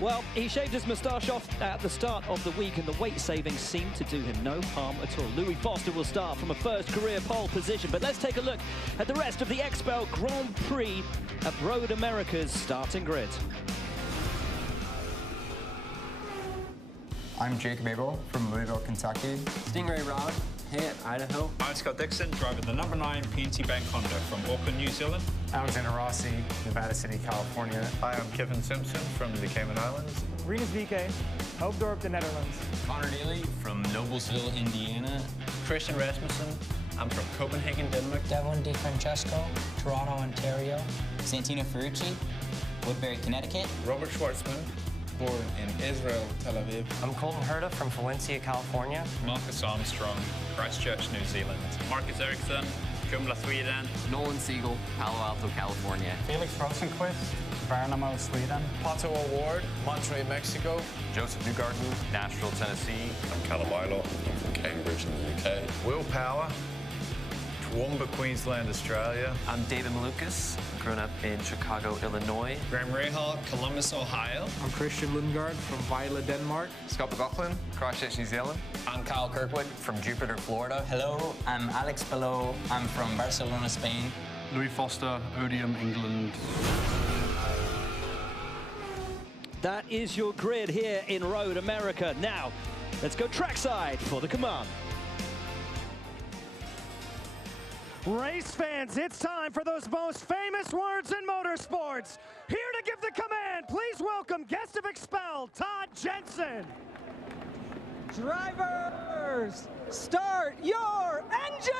Well, he shaved his moustache off at the start of the week, and the weight savings seemed to do him no harm at all. Louis Foster will start from a first career pole position, but let's take a look at the rest of the XPEL Grand Prix at Road America's starting grid. I'm Jake Mabel from Louisville, Kentucky. Stingray Rob, Hayat, Idaho. I'm Scott Dixon, driving the number 9 PNC Bank Honda from Auckland, New Zealand. Alexander Rossi, Nevada City, California. Hi, I'm Kevin Simpson from the Cayman Islands. Rinus VK, Hoofddorp, the Netherlands. Connor Daly from Noblesville, Indiana. Christian Rasmussen, I'm from Copenhagen, Denmark. Devlin DiFrancesco, Toronto, Ontario. Santino Ferrucci, Woodbury, Connecticut. Robert Schwartzman, born in Israel, Tel Aviv. I'm Colton Herta from Valencia, California. Marcus Armstrong, Christchurch, New Zealand. Marcus Eriksson, Kumla, Sweden. Nolan Siegel, Palo Alto, California. Felix Rosenquist, Värnamo, Sweden. Pato O'Ward, Monterrey, Mexico. Josef Newgarden, Nashville, Tennessee. I'm Callum Milo, I'm from Cambridge in the UK. Will Power, Toowoomba, Queensland, Australia. I'm David Malukas, grown up in Chicago, Illinois. Graham Rahal, Columbus, Ohio. I'm Christian Lundgaard from Vejle, Denmark. Scott McLaughlin, Christchurch, New Zealand. I'm Kyle Kirkwood from Jupiter, Florida. Hello, I'm Alex Pelot. I'm from Barcelona, Spain. Louis Foster, Odium, England. That is your grid here in Road America. Now, let's go trackside for the command. Race fans, it's time for those most famous words in motorsports. Here to give the command, please welcome guest of XPEL, Todd Jensen. Drivers, start your engines!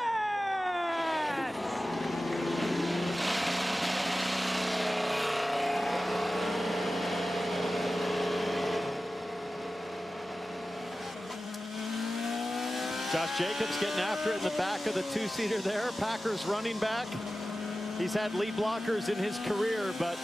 Josh Jacobs getting after it in the back of the two-seater there. Packers running back. He's had lead blockers in his career, but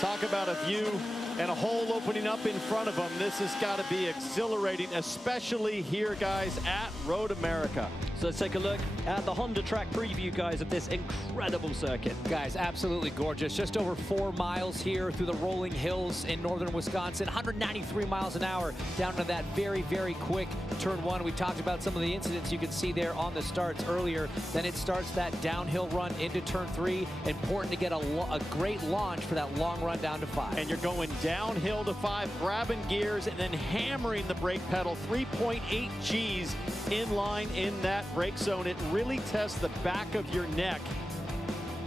talk about a view and a hole opening up in front of him. This has got to be exhilarating, especially here, guys, at Road America. So let's take a look at the Honda track preview, guys, of this incredible circuit. Guys, absolutely gorgeous. Just over 4 miles here through the rolling hills in northern Wisconsin. 193 miles an hour down to that very, very quick turn 1. We talked about some of the incidents you can see there on the starts earlier. Then it starts that downhill run into turn 3. Important to get a great launch for that long run down to 5. And you're going downhill to 5, grabbing gears and then hammering the brake pedal. 3.8 Gs in line in that brake zone. It really tests the back of your neck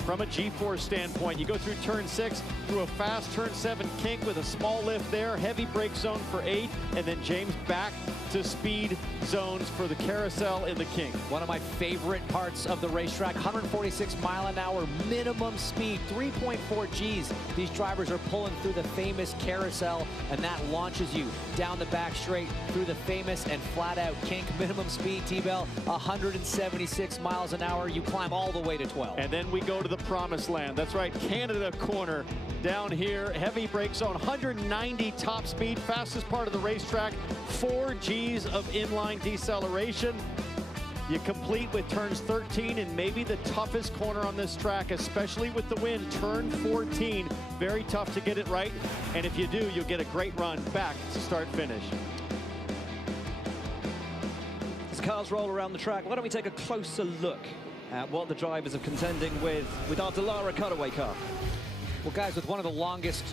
from a G-force standpoint. You go through turn 6, through a fast turn 7 kink with a small lift there, heavy brake zone for 8, and then James back to speed zones for the carousel in the kink. One of my favorite parts of the racetrack, 146-mile-an-hour minimum speed, 3.4 Gs. These drivers are pulling through the famous carousel, and that launches you down the back straight through the famous and flat-out kink. Minimum speed, T-Bell, 176 miles an hour. You climb all the way to 12. And then we go to the promised land. That's right, Canada corner down here. Heavy brake zone, 190 top speed, fastest part of the racetrack, 4 Gs of inline deceleration. You complete with turns 13 and maybe the toughest corner on this track, especially with the wind, turn 14. Very tough to get it right. And if you do, you'll get a great run back to start finish. As cars roll around the track, why don't we take a closer look at what the drivers are contending with our Dallara cutaway car. Well, guys, with one of the longest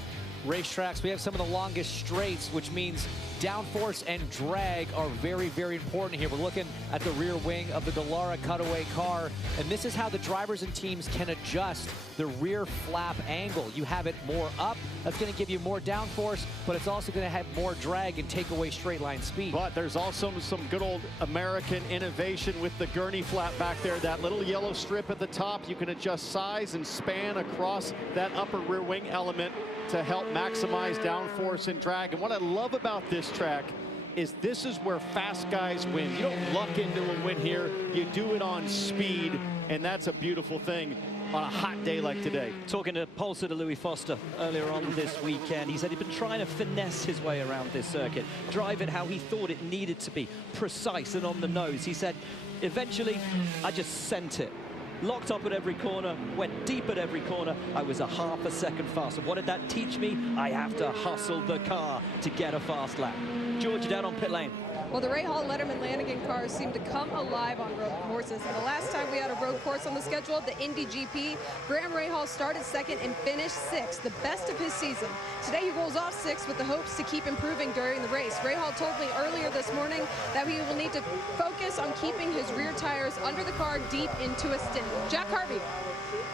racetracks, we have some of the longest straights, which means downforce and drag are very, very important here. We're looking at the rear wing of the Dallara cutaway car, and this is how the drivers and teams can adjust the rear flap angle. You have it more up, that's going to give you more downforce, but it's also going to have more drag and take away straight line speed. But there's also some good old American innovation with the gurney flap back there. That little yellow strip at the top, you can adjust size and span across that upper rear wing element to help maximize downforce and drag. And what I love about this track is this is where fast guys win. You don't luck into a win here, you do it on speed, and that's a beautiful thing on a hot day like today. Talking to pole sitter Louis Foster earlier on this weekend, he said he'd been trying to finesse his way around this circuit, drive it how he thought it needed to be, precise and on the nose. He said, eventually, I just sent it. Locked up at every corner, went deep at every corner. I was a half a second faster. What did that teach me? I have to hustle the car to get a fast lap. George, down on pit lane. Well, the Ray Hall Letterman Lanigan cars seem to come alive on road courses. And the last time we had a road course on the schedule, the Indy GP, Graham Rahal started second and finished sixth, the best of his season. Today he rolls off sixth with the hopes to keep improving during the race. Rahal told me earlier this morning that he will need to focus on keeping his rear tires under the car deep into a stint. Jack Harvey.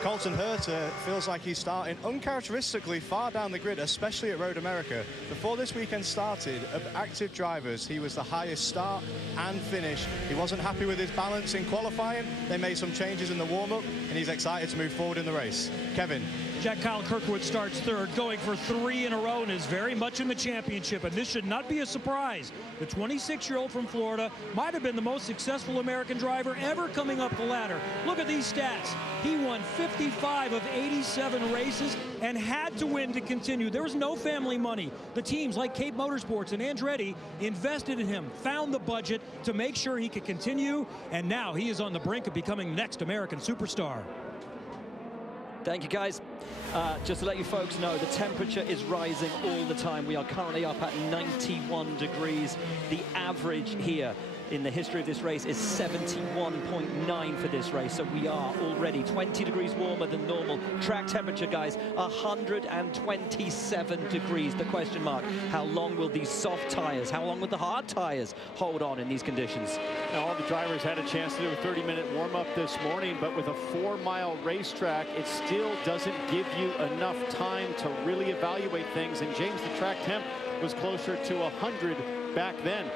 Colton Herta feels like he's starting uncharacteristically far down the grid, especially at Road America. Before this weekend started, of active drivers, he was the highest start and finish. He wasn't happy with his balance in qualifying. They made some changes in the warm-up, and he's excited to move forward in the race. Kevin. Jack Kyle Kirkwood starts third, going for 3 in a row and is very much in the championship, and this should not be a surprise. The 26-year-old from Florida might have been the most successful American driver ever coming up the ladder. Look at these stats. He won 55 of 87 races and had to win to continue. There was no family money. The teams like Cape Motorsports and Andretti invested in him, found the budget to make sure he could continue, and now he is on the brink of becoming the next American superstar. Thank you, guys. Just to let you folks know, the temperature is rising all the time. We are currently up at 91 degrees. The average here in the history of this race is 71.9 for this race. So we are already 20 degrees warmer than normal. Track temperature, guys, 127 degrees. The question mark, how long will these soft tires, how long will the hard tires hold on in these conditions? Now, all the drivers had a chance to do a 30-minute warm-up this morning, but with a 4-mile racetrack, it still doesn't give you enough time to really evaluate things. And James, the track temp was closer to 100 back then.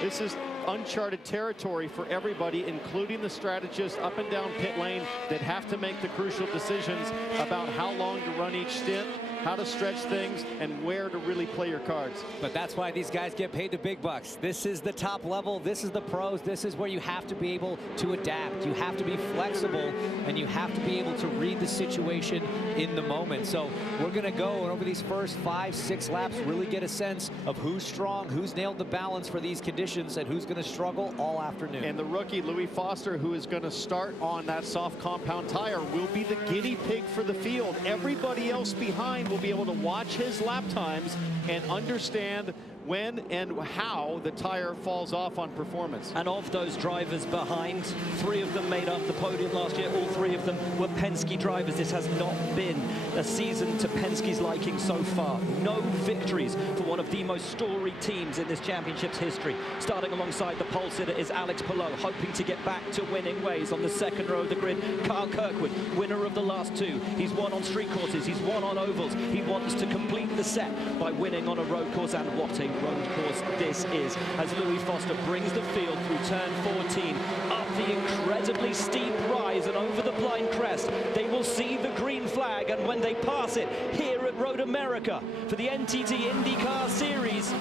This is uncharted territory for everybody, including the strategists up and down pit lane that have to make the crucial decisions about how long to run each stint, how to stretch things, and where to really play your cards. But that's why these guys get paid the big bucks. This is the top level. This is the pros. This is where you have to be able to adapt. You have to be flexible, and you have to be able to read the situation in the moment. So we're going to go and over these first 5-6 laps really get a sense of who's strong, who's nailed the balance for these conditions, and who's going to struggle all afternoon. And the rookie, Louis Foster, who is going to start on that soft compound tire, will be the guinea pig for the field. Everybody else behind will be able to watch his lap times and understand when and how the tire falls off on performance. And of those drivers behind, 3 of them made up the podium last year. All 3 of them were Penske drivers. This has not been a season to Penske's liking so far. No victories for one of the most storied teams in this championship's history. Starting alongside the pole sitter is Alex Palou, hoping to get back to winning ways on the second row of the grid. Kyle Kirkwood, winner of the last 2. He's won on street courses, he's won on ovals. He wants to complete the set by winning on a road course, and what a road course this is, as Louis Foster brings the field through turn 14, up the incredibly steep rise and over the blind crest. They will see the green flag, and when they pass it here at Road America for the NTT INDYCAR Series,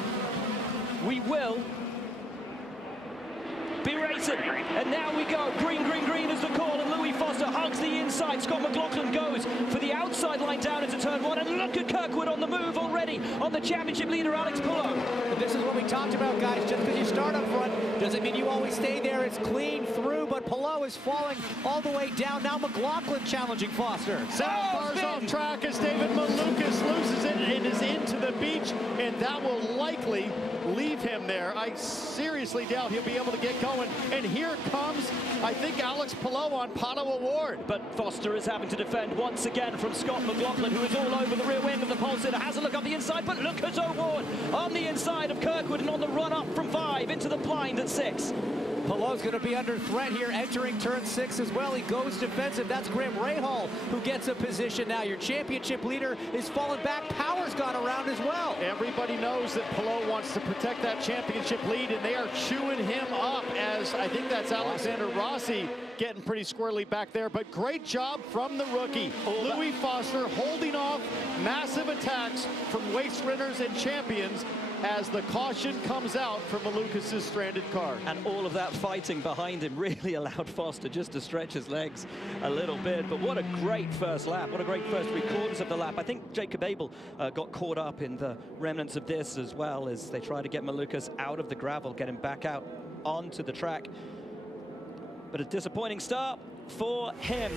we will be racing. And now we go. Green, green, green is the call, and Louis Foster hugs the inside. Scott McLaughlin goes for the outside line down into turn 1, and look at Kirkwood on the move already on the championship leader, Alex Palou. This is what we talked about, guys. Just because you start up front doesn't mean you always stay there. It's clean through, but Palou is falling all the way down. Now McLaughlin challenging Foster. 7 cars off track as David Malukas loses it and is into the beach, and that will likely leave him there. I seriously doubt he'll be able to get going. And here comes, I think, Alex Palou on Pato O'Ward. But Foster is having to defend once again from Scott McLaughlin, who is all over the rear wing of the pole sitter. Has a look up the inside, but look at O'Ward on the inside of Kirkwood and on the run up from 5 into the blind at 6. Palou's going to be under threat here, entering turn 6 as well. He goes defensive. That's Graham Rahal who gets a position now. Your championship leader is falling back. Power's gone around as well. Everybody knows that Palou wants to protect that championship lead, and they are chewing him up, as I think that's Alexander Rossi getting pretty squirrely back there. But great job from the rookie. Louis Foster holding off massive attacks from waste winners and champions as the caution comes out from Malukas' stranded car. And all of that fighting behind him really allowed Foster just to stretch his legs a little bit. But what a great first lap. What a great first 3/4 of the lap. I think Jacob Abel got caught up in the remnants of this as well, as they try to get Malukas out of the gravel, get him back out onto the track. But a disappointing start for him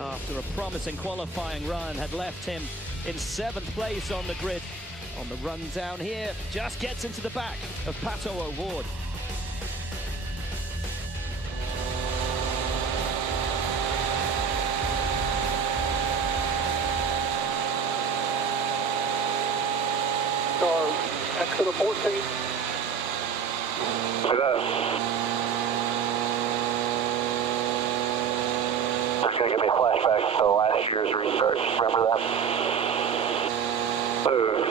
after a promising qualifying run had left him in 7th place on the grid. On the run down here, just gets into the back of Pato O'Ward. Car, exit of 14. See that? It's going to give me a flashback to last year's restart. Remember that? Move.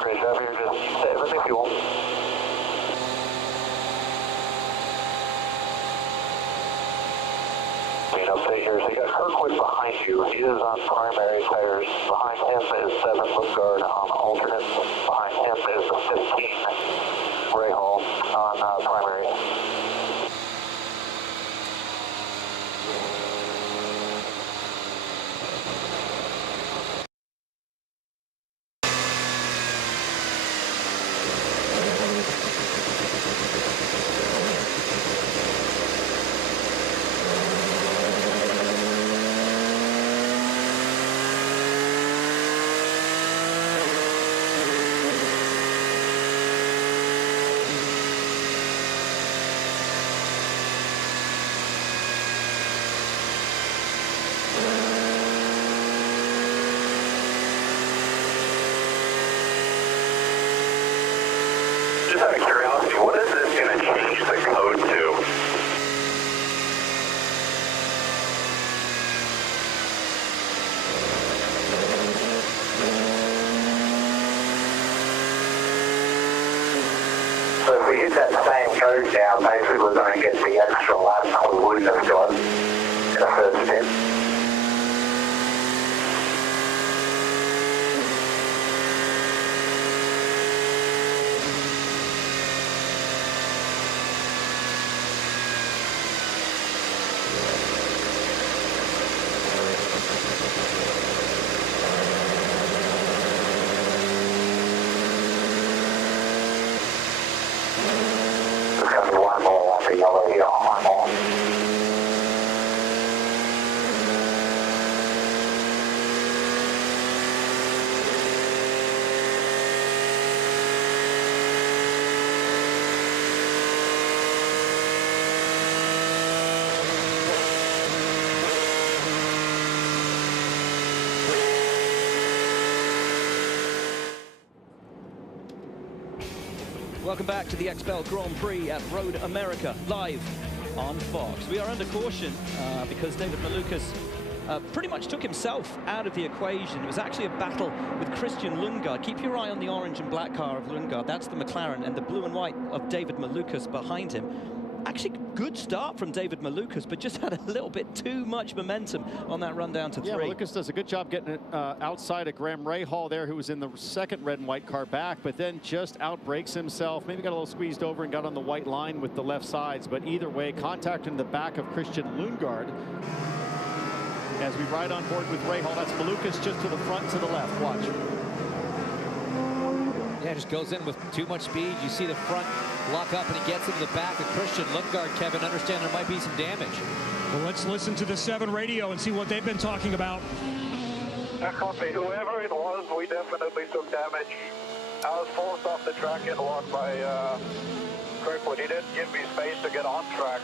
Great job here, just stay with the fuel. Update here, so you got Kirkwood behind you. He is on primary tires. Behind him is 7 Newgarden on alternate. Behind him is the 15 Rahal on primary. Just out of curiosity, what is this going to change the code to? So if we hit that same code now, basically we're going to get the extra laps that we wouldn't have got in the first stint. It's going to be one more after yellow here, one more. Welcome back to the XPEL Grand Prix at Road America, live on Fox. We are under caution because David Malukas pretty much took himself out of the equation. It was actually a battle with Christian Lundgaard. Keep your eye on the orange and black car of Lundgaard. That's the McLaren, and the blue and white of David Malukas behind him. Actually, good start from David Malukas, but just had a little bit too much momentum on that run down to 3. Yeah, Malukas does a good job getting it outside of Graham Rahal there, who was in the second red and white car back, but then just outbrakes himself. Maybe got a little squeezed over and got on the white line with the left sides, but either way, contact in the back of Christian Lundgaard. As we ride on board with Rahal, that's Malukas just to the front, to the left. Watch. Yeah, just goes in with too much speed. You see the front lock up, and he gets into the back of Christian Lundgaard. Kevin, understand there might be some damage. Well, let's listen to the 7 radio and see what they've been talking about. Copy. Whoever it was, we definitely took damage. I was forced off the track and walked by Kirkwood. He didn't give me space to get on track.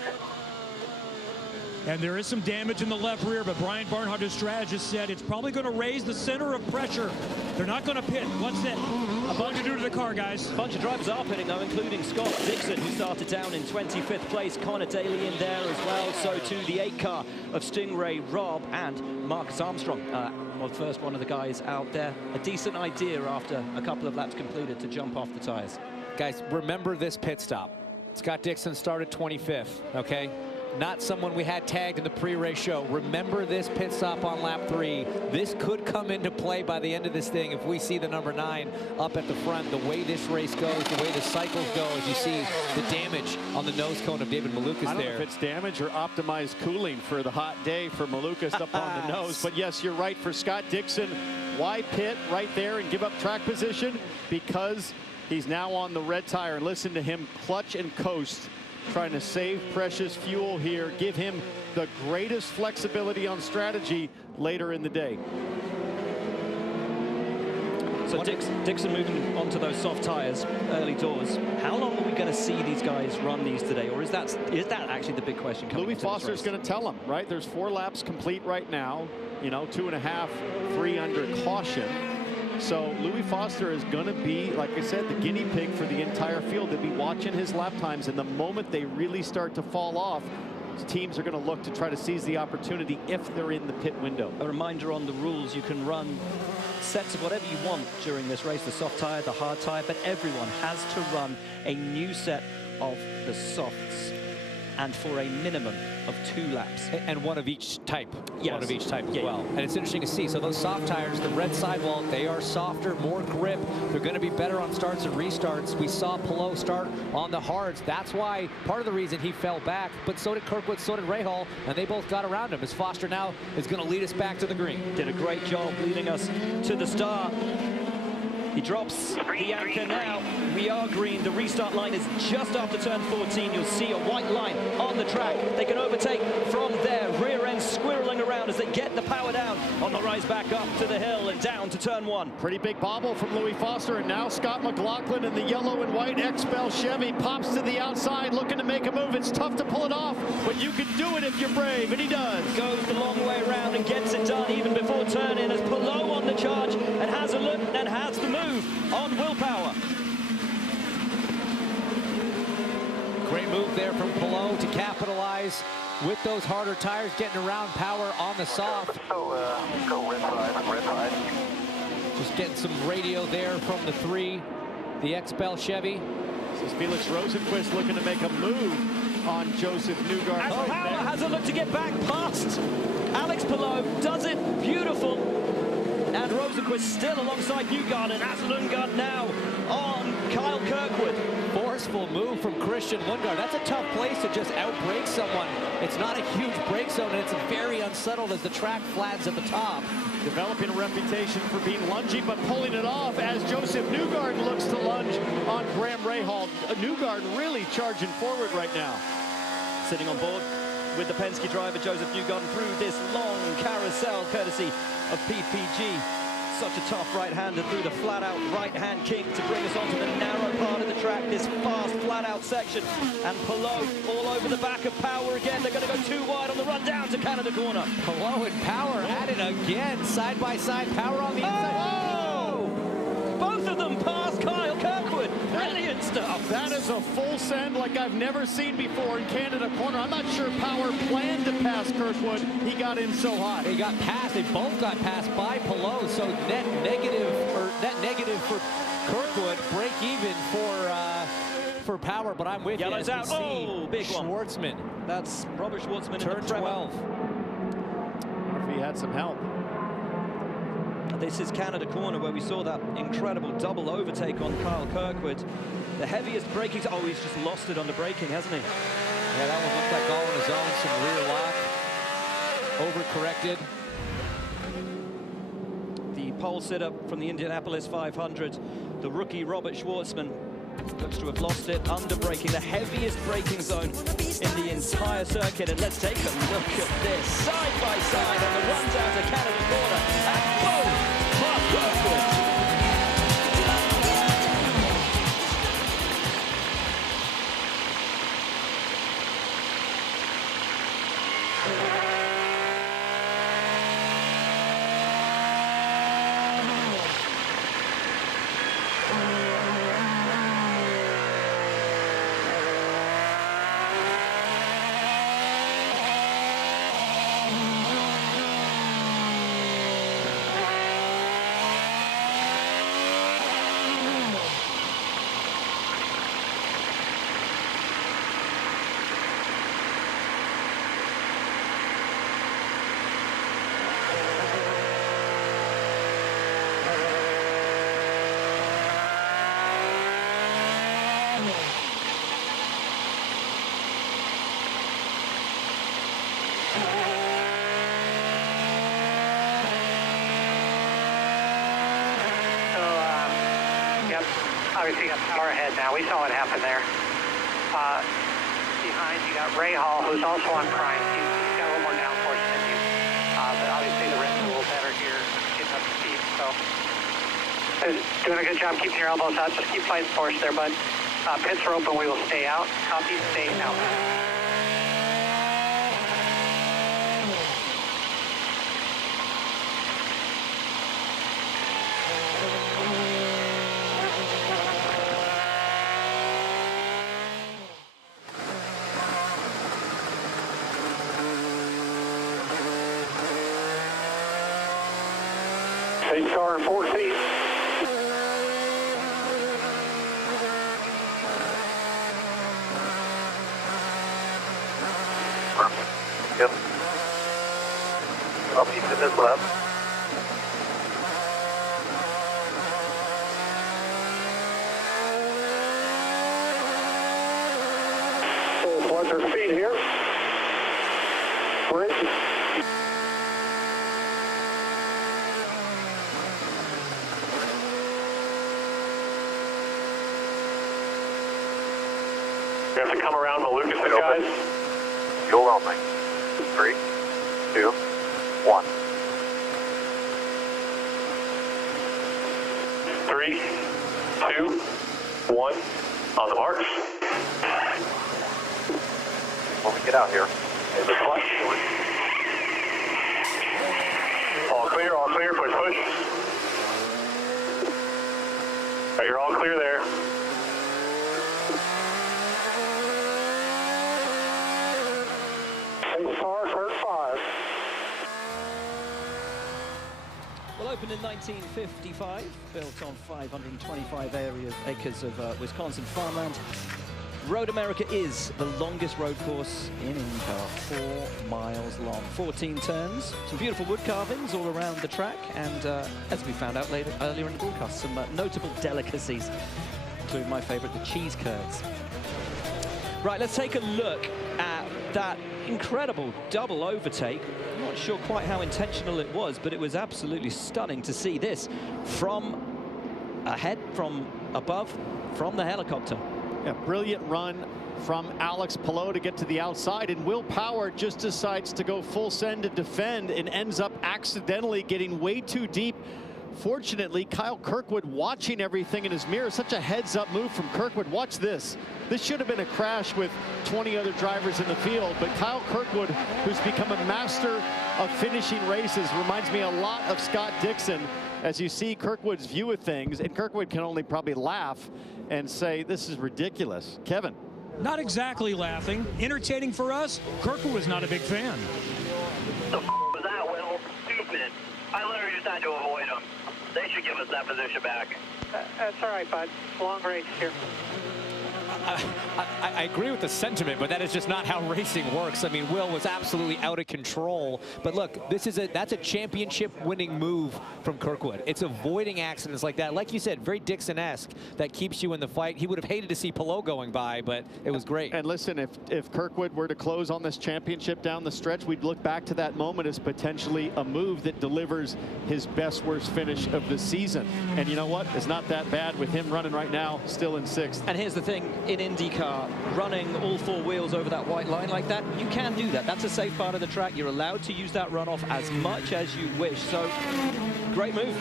And there is some damage in the left rear, but Brian Barnhart, his strategist, said it's probably going to raise the center of pressure. They're not going to pit. What's that? A bunch to do to the car, guys. A bunch of drivers are pitting, though, including Scott Dixon, who started down in 25th place. Connor Daly in there as well. So too the 8 car of Stingray, Rob, and Marcus Armstrong. Well, first one of the guys out there. A decent idea after a couple of laps completed to jump off the tires. Guys, remember this pit stop. Scott Dixon started 25th, okay? Not someone we had tagged in the pre-race show. Remember this pit stop on lap 3. This could come into play by the end of this thing if we see the number 9 up at the front. The way this race goes, the way the cycles go, as you see the damage on the nose cone of David Malukas there. I don't know if it's damage or optimized cooling for the hot day for Malukas up on the nose. But yes, you're right. For Scott Dixon, why pit right there and give up track position? Because he's now on the red tire. And listen to him clutch and coast, trying to save precious fuel here, give him the greatest flexibility on strategy later in the day. So Dixon moving onto those soft tires early doors. How long are we going to see these guys run these today, or is that actually the big question? Louis Foster's going to tell him, right? There's 4 laps complete right now. You know, 2.5, 3 under caution. So Louis Foster is going to be, like I said, the guinea pig for the entire field. They'll be watching his lap times, and the moment they really start to fall off, teams are going to look to try to seize the opportunity if they're in the pit window. A reminder on the rules: you can run sets of whatever you want during this race, the soft tire, the hard tire, but everyone has to run a new set of the softs, and for a minimum of 2 laps. And one of each type. Yes. One of each type as well. And it's interesting to see. So those soft tires, the red sidewall, they are softer, more grip. They're going to be better on starts and restarts. We saw Palou start on the hards. That's why part of the reason he fell back. But so did Kirkwood, so did Rahal, and they both got around him. As Foster now is going to lead us back to the green. Did a great job leading us to the start. He drops the anchor now. We are green. The restart line is just after turn 14. You'll see a white line on the track. They can overtake from there. Rear end squirreling around as they get the power down on the rise back up to the hill and down to turn 1. Pretty big bobble from Louis Foster, and now Scott McLaughlin in the yellow and white XPEL Chevy pops to the outside looking to make a move. It's tough to pull it off, but you can do it if you're brave, and he does. Goes the long way around and gets it done even before turn in as Palou on the charge and has a look and has the move on willpower. Great move there from Palou to capitalize with those harder tires, getting around power on the soft. Go red side. Just getting some radio there from the 3, the XPEL Chevy. This is Felix Rosenquist looking to make a move on Josef Newgarden. As Power has a look to get back past Alex Palou, does it beautiful. And Rosenquist still alongside Newgarden. As Lundgaard now on Kyle Kirkwood. Forceful move from Christian Lundgaard. That's a tough place to just outbrake someone. It's not a huge brake zone, and it's very unsettled as the track flattens at the top. Developing a reputation for being lungy, but pulling it off as Josef Newgarden looks to lunge on Graham Rahal. Newgarden really charging forward right now. Sitting on board with the Penske driver, Josef Newgarden, through this long carousel, courtesy of PPG. Such a tough right-hander through the flat-out right-hand kink to bring us onto the narrow part of the track, this fast, flat-out section. And Pato all over the back of Power again. They're going to go too wide on the run down to Canada corner. Pato and Power at it again, side by side. Power on the inside. Oh! Both of them past Kyle Kirkwood. Brilliant stuff. That is a full send like I've never seen before in Canada corner. I'm not sure Power planned to pass Kirkwood. He got in so high. He got passed. They both got passed by Pato. So net negative for Kirkwood. Break even for Power. But I'm with you. Yellow's out. Oh, big one. Schwartzman. That's Robert Schwartzman Turn in the 12. If he had some help. This is Canada corner where we saw that incredible double overtake on Kyle Kirkwood. The heaviest braking. Oh, he's just lost it on the braking, hasn't he? Yeah, that one looked like all on his own. Some rear lock. Overcorrected. The pole sitter from the Indianapolis 500, the rookie Robert Schwartzman, looks to have lost it under braking, the heaviest braking zone in the entire circuit. And let's take a look at this side by side on the run down to Canada corner. And boom, Mark Kirkwood. Obviously, you got Power ahead now. We saw what happened there. Behind, you got Rahal, who's also on prime. He's got a little more downforce than you. But obviously, the rim's a little better here, getting up to speed. So, doing a good job keeping your elbows out. Just keep fighting force there, bud. Pits are open. We will stay out. Copy, stay out. Car 14. Yep. Up east to this left. Watch our speed here. Bridge. You have to come around the Lucas and guys. Fuel only. 3, 2, 1. 3, 2, 1. On the march. When we get out here, there's a clutch. All clear, push, push. All right, you're all clear there. Well, opened in 1955, built on 525 acres of Wisconsin farmland. Road America is the longest road course in INDYCAR, 4 miles long, 14 turns, some beautiful wood carvings all around the track, and as we found out earlier in the broadcast, some notable delicacies, including my favorite, the cheese curds. Right, let's take a look at that incredible double overtake. I'm not sure quite how intentional it was, but it was absolutely stunning to see this from ahead, from above, from the helicopter. Yeah, brilliant run from Alex Palou to get to the outside, and Will Power just decides to go full send to defend and ends up accidentally getting way too deep. Fortunately, Kyle Kirkwood watching everything in his mirror. Such a heads-up move from Kirkwood. Watch this. This should have been a crash with 20 other drivers in the field, but Kyle Kirkwood, who's become a master of finishing races, reminds me a lot of Scott Dixon as you see Kirkwood's view of things, and Kirkwood can only probably laugh and say, this is ridiculous. Kevin. Not exactly laughing. Entertaining for us. Kirkwood was not a big fan. The was that, Will? Stupid. I literally just had to avoid him. They should give us that position back. That's all right, bud. Long race here. I agree with the sentiment, but that is just not how racing works. I mean, Will was absolutely out of control. But look, that's a championship-winning move from Kirkwood. It's avoiding accidents like that. Like you said, very Dixon-esque. That keeps you in the fight. He would have hated to see Palou going by, but it was great. And listen, if Kirkwood were to close on this championship down the stretch, we'd look back to that moment as potentially a move that delivers his best worst finish of the season. And you know what? It's not that bad with him running right now, still in 6th. And here's the thing. In INDYCAR, running all 4 wheels over that white line like that, you can do that. That's a safe part of the track. You're allowed to use that runoff as much as you wish. So, great move.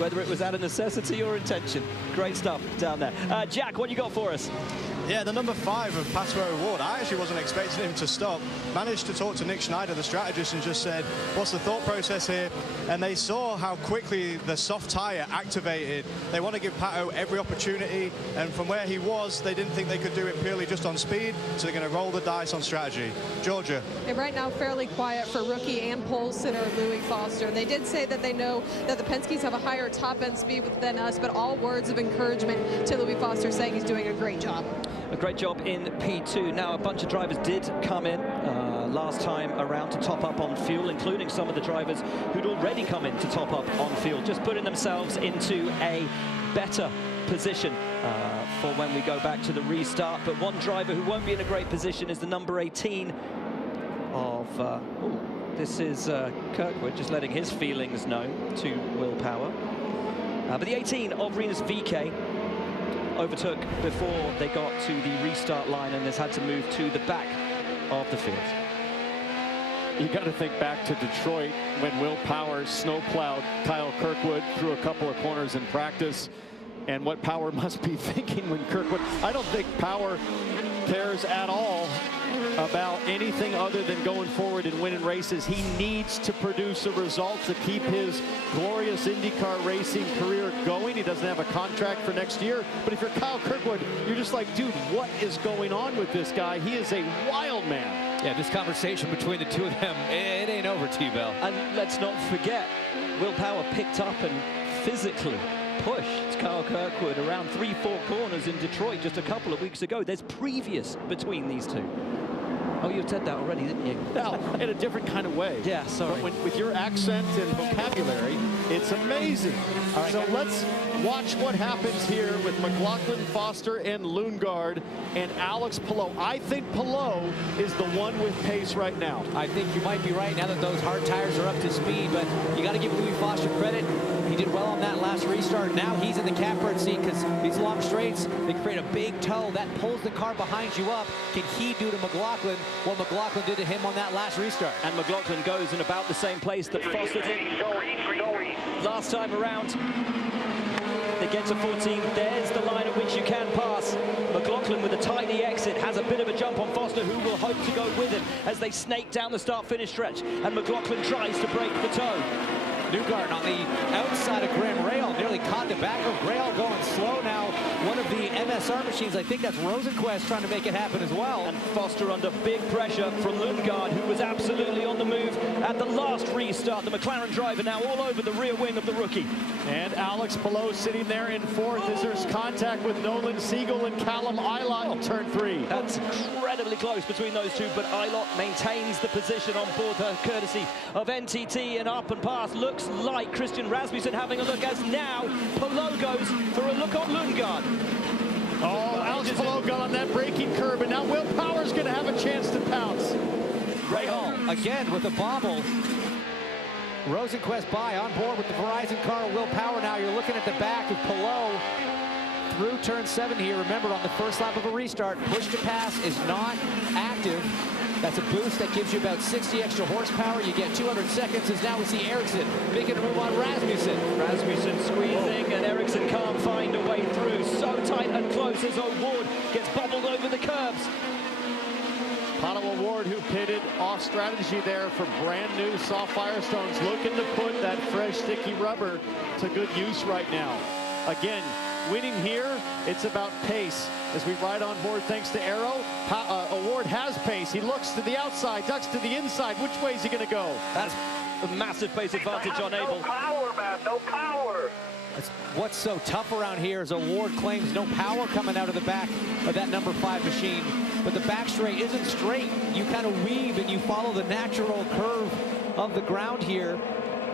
Whether it was out of necessity or intention. Great stuff down there. Jack, what you got for us? Yeah, the number 5 of Pato O'Ward. I actually wasn't expecting him to stop. Managed to talk to Nick Schneider, the strategist, and just said, what's the thought process here? And they saw how quickly the soft tire activated. They want to give Pato every opportunity, and from where he was, they didn't think they could do it purely just on speed, so they're going to roll the dice on strategy. Georgia. And right now, fairly quiet for rookie and pole sitter Louis Foster. They did say that they know that the Penske's have a higher top-end speed than us, but all words of encouragement to Louis Foster, saying he's doing a great job. A great job in P2. Now, a bunch of drivers did come in last time around to top up on fuel, including some of the drivers who'd already come in to top up on fuel, just putting themselves into a better position for when we go back to the restart. But one driver who won't be in a great position is the number 18 of... this is Kirkwood, just letting his feelings known to Will Power. But the 18 of Rinus VeeKay overtook before they got to the restart line and has had to move to the back of the field. You got to think back to Detroit when Will Power snowplowed Kyle Kirkwood through a couple of corners in practice, and what Power must be thinking when Kirkwood... I don't think Power cares at all about anything other than going forward and winning races. He needs to produce a result to keep his glorious IndyCar racing career going. He doesn't have a contract for next year, but if you're Kyle Kirkwood, you're just like, dude, what is going on with this guy? He is a wild man. Yeah, this conversation between the two of them, it ain't over, T-Bell. And let's not forget, Will Power picked up and physically pushed Kyle Kirkwood around 3-4 corners in Detroit just a couple of weeks ago. There's previous between these two. Oh, you said that already, didn't you? Well, in a different kind of way. Yeah, sorry. But with your accent and vocabulary, it's amazing. All right, so let's watch what happens here with McLaughlin, Foster, and Lundgaard, and Alex Palou. I think Palou is the one with pace right now. I think you might be right now that those hard tires are up to speed, but you got to give Louis Foster credit. He did well on that last restart. Now he's in the catbird seat because these long straights, they create a big toe that pulls the car behind you up. Can he do to McLaughlin what McLaughlin did to him on that last restart? And McLaughlin goes in about the same place that Foster did last time around. They get to 14. There's the line at which you can pass. McLaughlin with a tiny exit has a bit of a jump on Foster, who will hope to go with him as they snake down the start-finish stretch. And McLaughlin tries to break the toe. Newgarden on the outside of Graham Rahal, nearly caught the back of Rahal going slow now. One of the MSR machines, I think that's Rosenquist trying to make it happen as well. And Foster under big pressure from Lundgaard, who was absolutely on the move at the last restart. The McLaren driver now all over the rear wing of the rookie. And Alex Palou sitting there in 4th as there's contact with Nolan Siegel and Callum Eilert in turn 3. That's incredibly close between those two, but Eilert maintains the position on board her courtesy of NTT, and up and past looks like Christian Rasmussen having a look as now Palou goes for a look on Lundgaard. Oh, Alex Palou got on that braking curb, and now Will Power's going to have a chance to pounce. Rahal again with a bobble. Rosenquist by on board with the Verizon car. Will Power now. You're looking at the back of Palou through turn 7 here. Remember, on the first lap of a restart, push to pass is not active. That's a boost that gives you about 60 extra horsepower. You get 200 seconds as now we see Ericsson making a move on Rasmussen. Rasmussen squeezing, and Ericsson can't find a way through. So tight and close as O'Ward gets bobbled over the curbs. Pato O'Ward, who pitted off strategy there for brand new soft Firestones, looking to put that fresh sticky rubber to good use right now. Again, winning here, it's about pace. As we ride on board thanks to Aero, O'Ward has pace. He looks to the outside, ducks to the inside. Which way is he going to go? That's a massive pace advantage on Abel. No power, man, no power. What's so tough around here is O'Ward claims no power coming out of the back of that number 5 machine. But the back straight isn't straight. You kind of weave and you follow the natural curve of the ground here.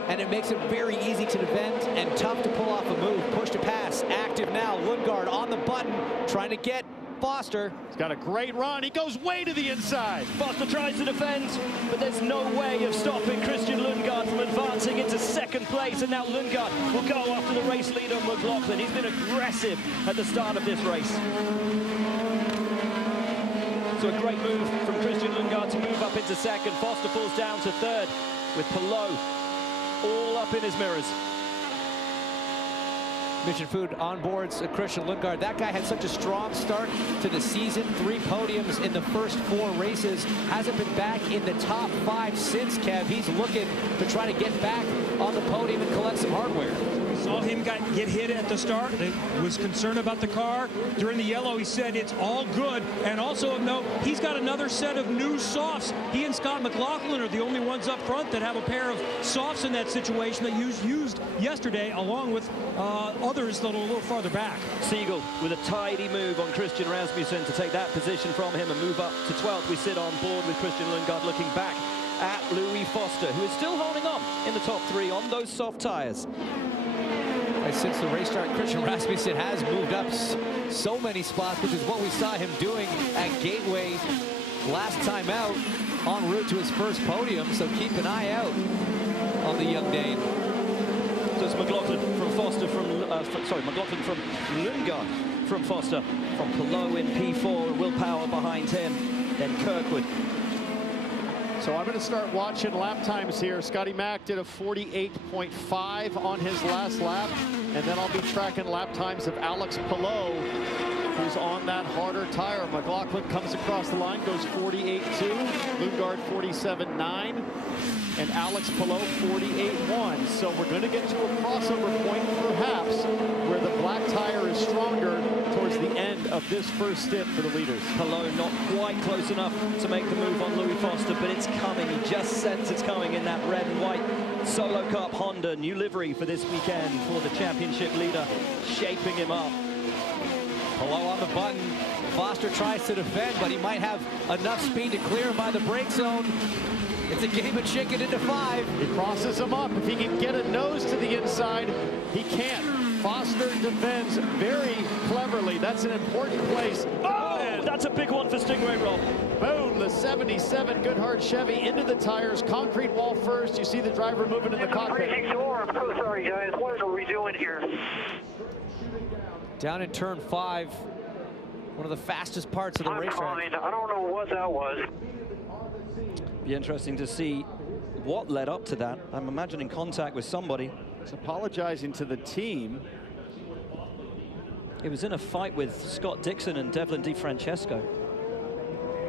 And it makes it very easy to defend and tough to pull off a move. Push to pass, active now. Lundgaard on the button, trying to get Foster. He's got a great run. He goes way to the inside. Foster tries to defend, but there's no way of stopping Christian Lundgaard from advancing into second place. And now Lundgaard will go after the race leader, McLaughlin. He's been aggressive at the start of this race. So a great move from Christian Lundgaard to move up into second. Foster falls down to third with Palou all up in his mirrors. Mission Food onboards Christian Lundgaard. That guy had such a strong start to the season. 3 podiums in the first 4 races. Hasn't been back in the top 5 since, Kev. He's looking to try to get back on the podium and collect some hardware. We saw him get hit at the start. He was concerned about the car. During the yellow, he said it's all good. And also of note, he's got another set of new softs. He and Scott McLaughlin are the only ones up front that have a pair of softs in that situation that used yesterday, along with others that are a little farther back. Siegel with a tidy move on Christian Rasmussen to take that position from him and move up to 12th. We sit on board with Christian Lundgaard looking back at Louis Foster, who is still holding on in the top 3 on those soft tires. Since the race start, Christian Rasmussen has moved up so many spots, which is what we saw him doing at Gateway last time out, en route to his first podium. So keep an eye out on the young Dane. So it's McLaughlin from Foster McLaughlin from Lundgaard from Foster, from Palou in P4, Will Power behind him, then Kirkwood. So I'm going to start watching lap times here. Scotty Mack did a 48.5 on his last lap, and then I'll be tracking lap times of Alex Palou, who's on that harder tire. McLaughlin comes across the line, goes 48.2, Lundgaard 47.9, and Alex Palou 48.1. So we're going to get to a crossover point, perhaps, where the black tire is stronger towards the end of this first stint for the leaders. Palou not quite close enough to make the move on Louis Foster, but it's coming. You just sense it's coming in that red and white Solo Cup Honda. New livery for this weekend for the championship leader, shaping him up. Palou on the button. Foster tries to defend, but he might have enough speed to clear him by the brake zone. It's a game of chicken into 5. He crosses him up. If he can get a nose to the inside, he can't. Foster defends very cleverly. That's an important place. Oh, that's a big one for Stingray, Rob. Boom, the 77 Goodhart Chevy into the tires. Concrete wall first. You see the driver moving in the cockpit. I'm so sorry, guys. What are we doing here? Down in turn 5. One of the fastest parts of the racetrack. I don't know what that was. Be interesting to see what led up to that. I'm imagining contact with somebody. He's apologizing to the team. He was in a fight with Scott Dixon and Devlin DeFrancesco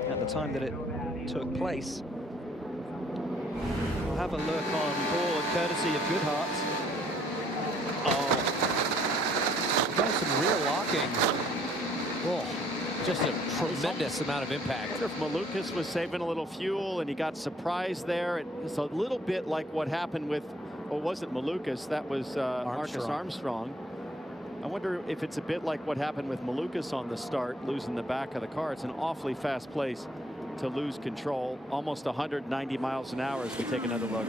at the time that it took place. We'll have a look on board, courtesy of Goodhart. Oh, got some rear locking. Oh, just a tremendous amount of impact. I wonder if Malukas was saving a little fuel and he got surprised there. It's a little bit like what happened with, well, it wasn't Malukas, that was Marcus Armstrong. I wonder if it's a bit like what happened with Malukas on the start, losing the back of the car. It's an awfully fast place to lose control, almost 190 miles an hour as we take another look.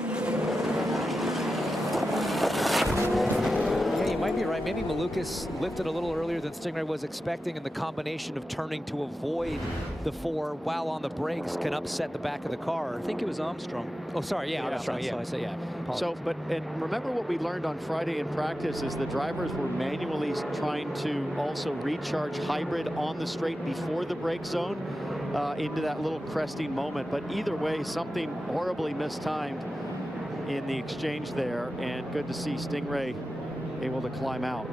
Yeah, you might be right. Maybe Malukas lifted a little earlier than Stingray was expecting, and the combination of turning to avoid the 4 while on the brakes can upset the back of the car. I think it was Armstrong. Oh, sorry, yeah, Armstrong, yeah. So I said, yeah. So, and remember what we learned on Friday in practice is the drivers were manually trying to also recharge hybrid on the straight before the brake zone into that little cresting moment. But either way, something horribly mistimed in the exchange there, and good to see Stingray able to climb out.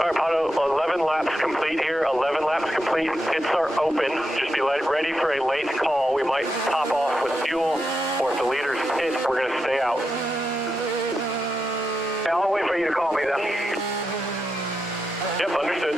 All right, Pato, 11 laps complete here, 11 laps complete. Pits are open. Just be ready for a late call. We might top off with fuel, or if the leaders pit, we're going to stay out. Yeah, I'll wait for you to call me then. Yep, understood.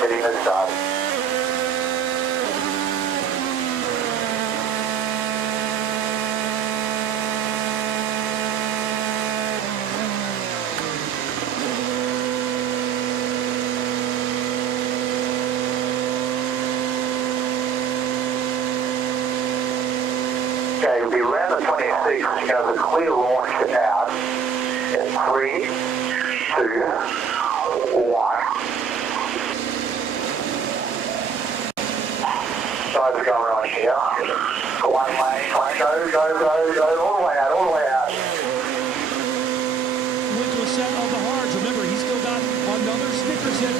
Hitting the stop. Okay, you'll be around the 26. You have a clear launch out in 3, 2, 1. Sides going on here. One lane, go, all the way out, all the way out. Went to a set of the hards. Remember, he's still got another sticker set.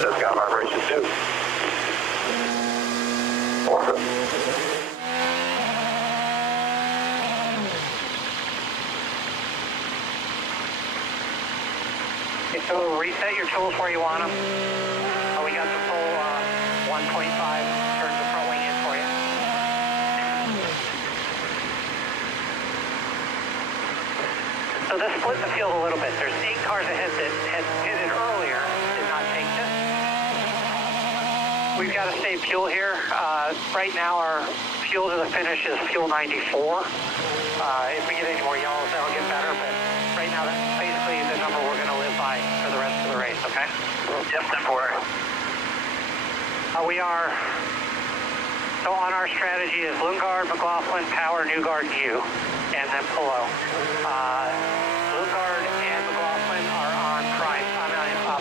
That's got vibrations too. Awesome. Okay, so reset your tools where you want them. We got the full 1.5 turns the front wing in for you. So this split the field a little bit. There's 8 cars ahead that had hit it earlier, did not take this. We've got to save fuel here. Right now our fuel to the finish is fuel 94. If we get any more yellows, that'll get better, but right now that's basically the number we're going to live by for the rest of the race, okay? Yep, 10-4. We are, so on our strategy is Lundgaard, McLaughlin, Power, Newgarden, you, and then Polo. Lundgaard and McLaughlin are on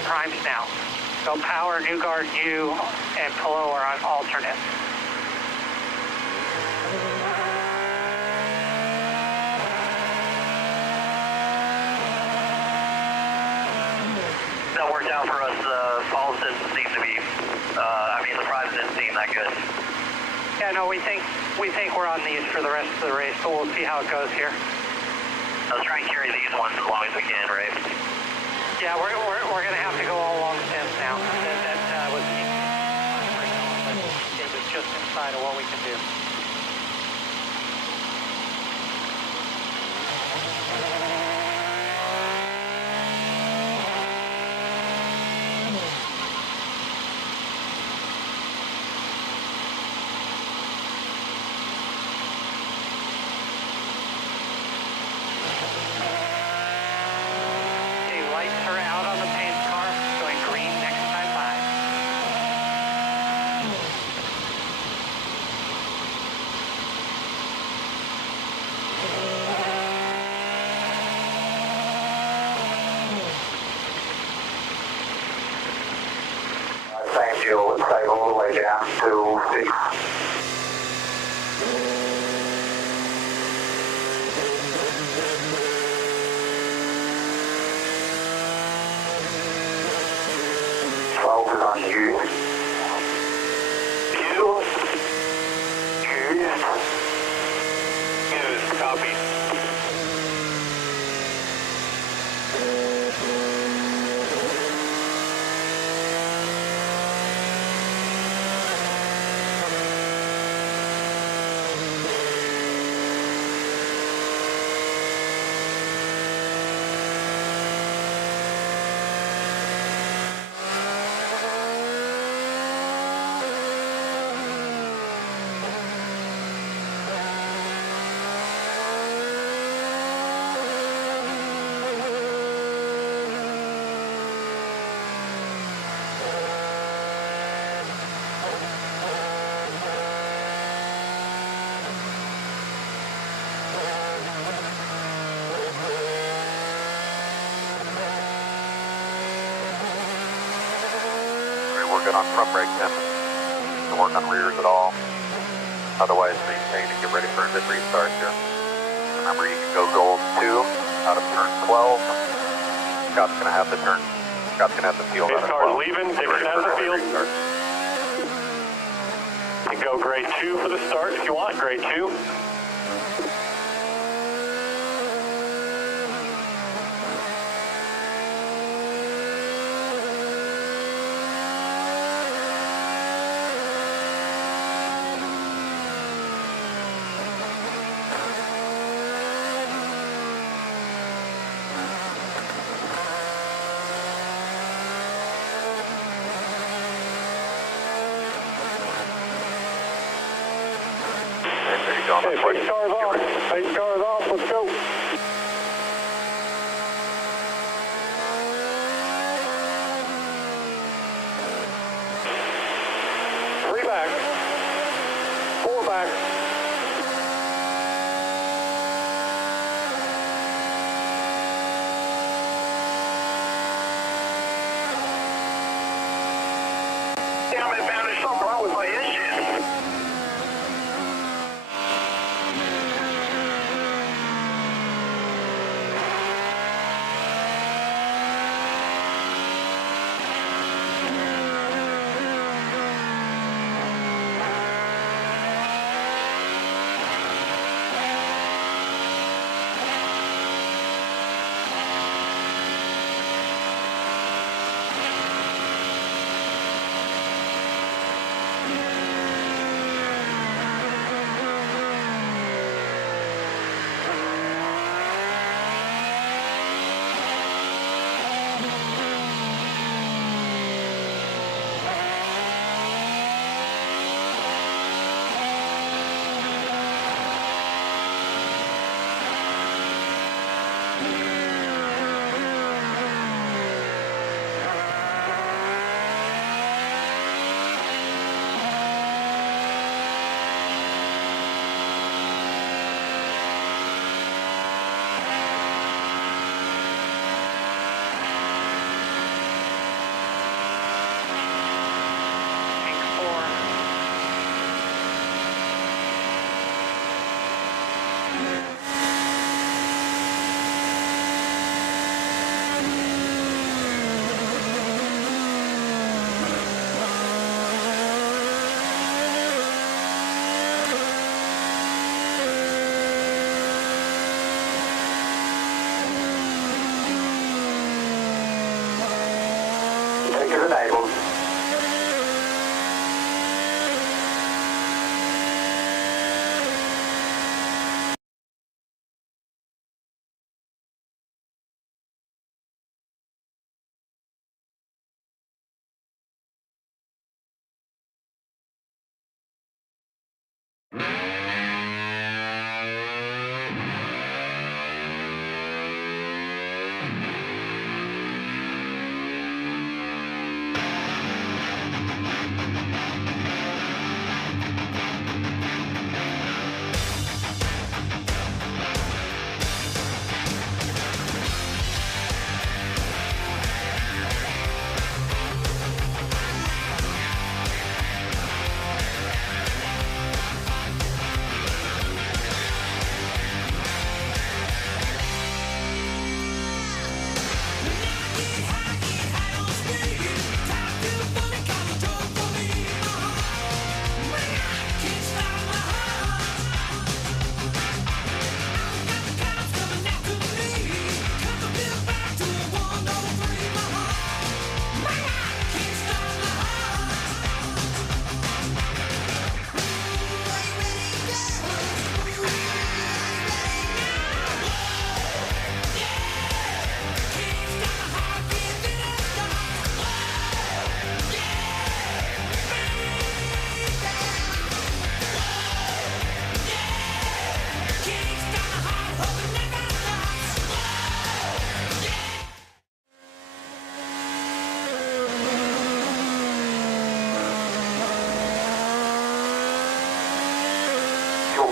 primes now. So Power, Newgarden, you, and Pillow are on alternate. That worked out for us. Falls didn't seem to be, the prize didn't seem that good. Yeah, no, we think we're on these for the rest of the race, but we'll see how it goes here. Let's try and carry these ones as long as we can, right? Yeah, we're going to have to go all along fence now. That was it was just inside of what we can do. Lights are out on the paint car, going green next time by. Same deal, let's take all the way down to 6. On you. Used, copy. Working on front brake pin. Don't work on rears at all. Otherwise, maintain and get ready for a good restart here. Remember, you can go gold 2 out of turn 12. Scott's gonna have the field out of 12. Car's leaving, Dixon has the field. You can go grade 2 for the start if you want, grade 2. Okay, pace car's off. Pace car's off. Let's go. Three back. 4 back. Damn it, man, there's something wrong with my engine.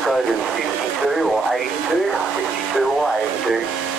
Code is 62 or 82, 62 or 82.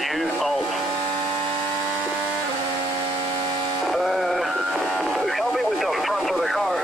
Where'd you halt? Help me with the front of the car.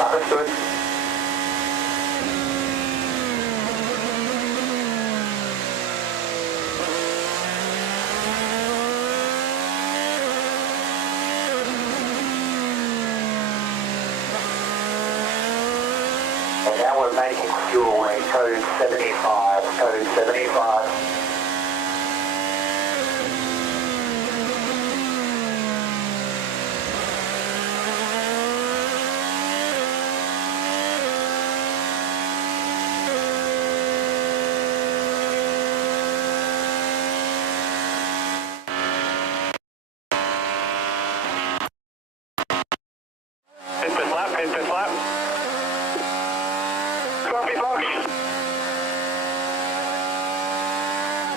Understood. And now we're making fuel in code 75, code 75. Pit flap. Copy, Fox.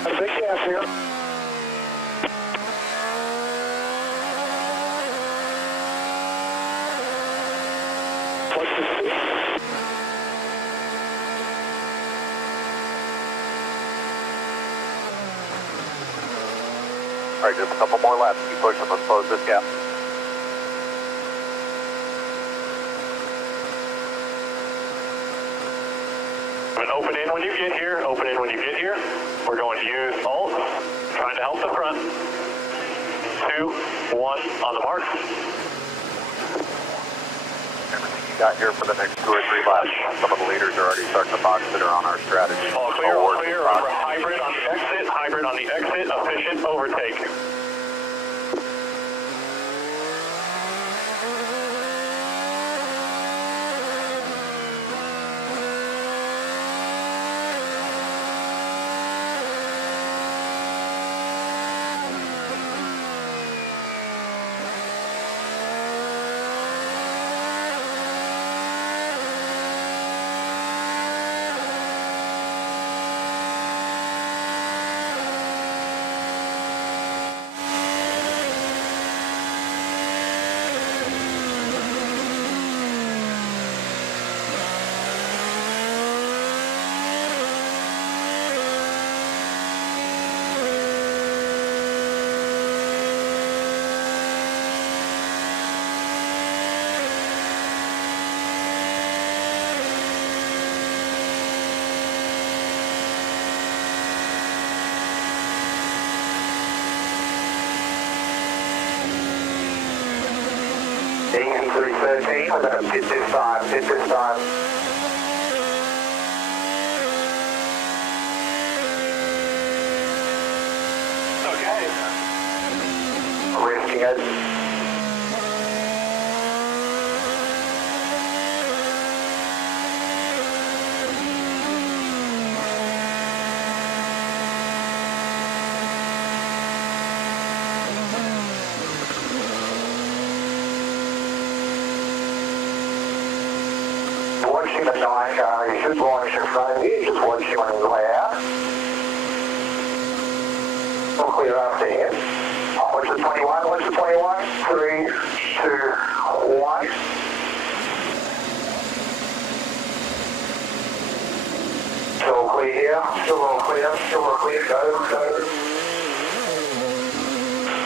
I think gas here. What's the speed? All right, just a couple more laps. Keep pushing. Let's close this gap. Open in when you get here. Open in when you get here. We're going to use alt. Trying to help the front. 2, 1 on the mark. Everything you got here for the next 2 or 3 laps. Some of the leaders are already starting to box that are on our strategy. All clear, all clear. Hybrid on the exit. Hybrid on the exit. Efficient overtake. Easy 313, we're going to hit this time, hit this time. Okay. Risking it. Watching the 9 car, you should launch in front of you, just watch him on his way out. We'll clear after him. Watch the 21, watch the 21. 3, 2, 1. Still all clear here, still all clear, go, go.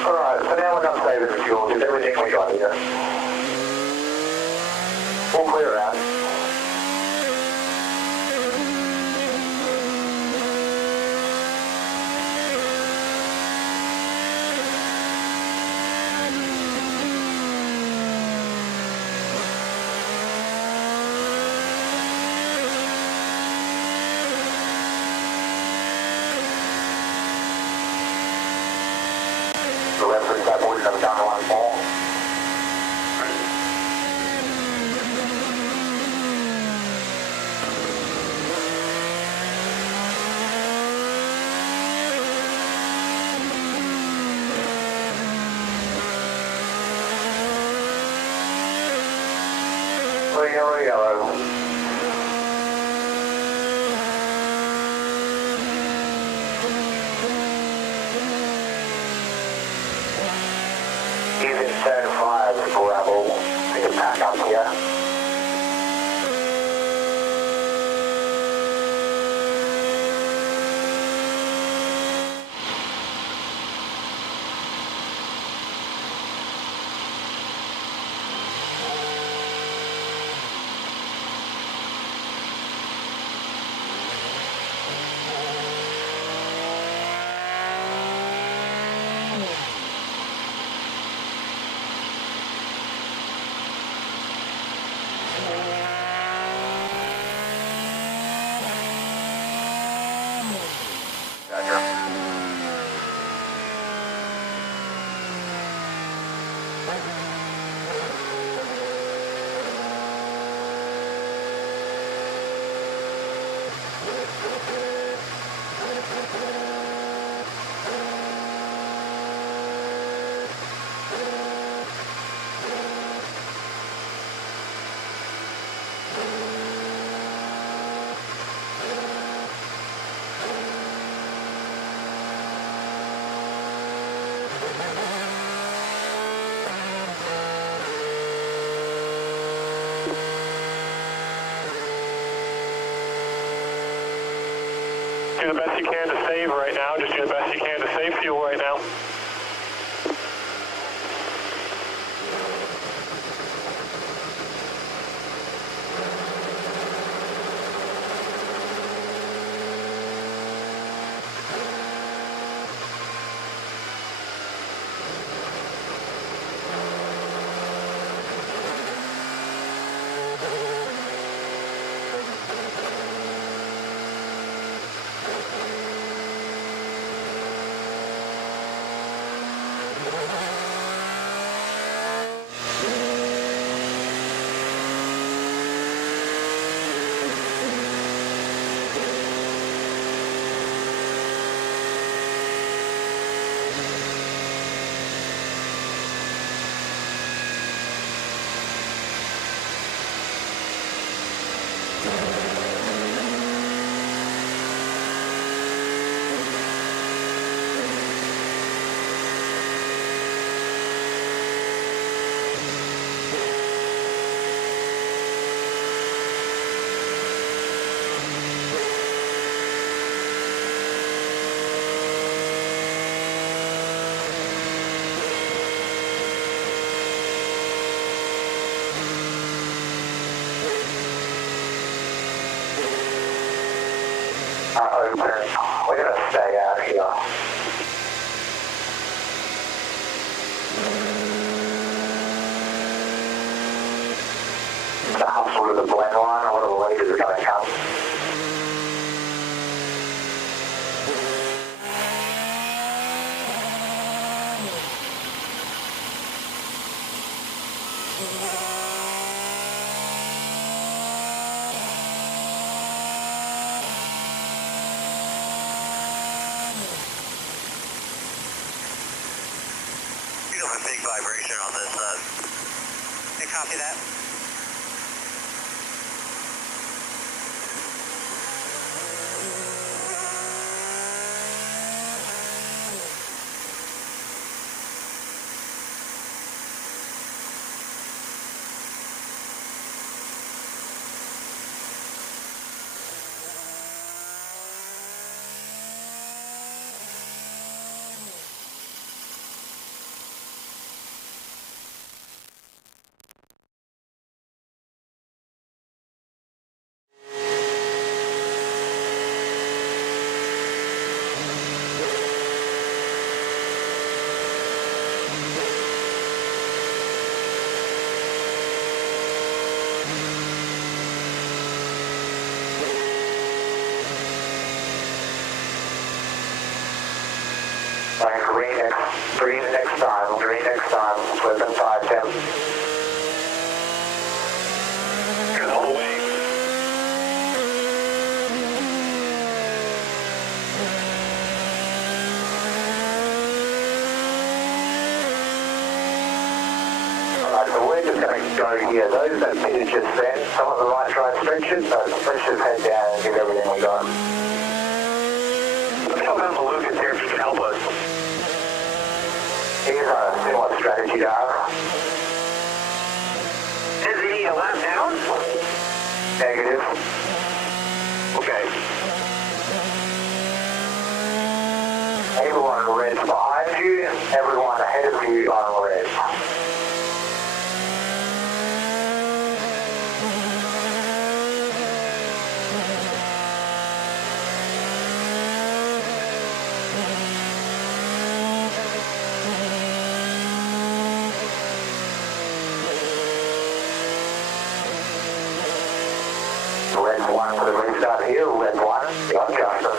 Alright, so now we're not saving the fuel, just everything we got here. All clear out. The reference that boys have done one more. Yellow, yellow. He's in turn 5 for Rebel. We can pack up here. Do the best you can to save right now. Just do the best you can to save fuel right now. Open. We're going to stay out here. The hustle to the blend line, one of the leaders are going to come. A big vibration on this. Hey, copy that. Green next time, flipping 510. Good all the way. Alright, so we're just going to go here. Those that pitted just then, some of the right side stretches, so let's just head down and give everything we got. Let me know about Lucas here if you can help us. Here's a similar strategy to ours. Is he a lap down? Negative. Okay. Everyone red's behind you, everyone ahead of you on red. Red 1 for the restart here, red 1, got Justin.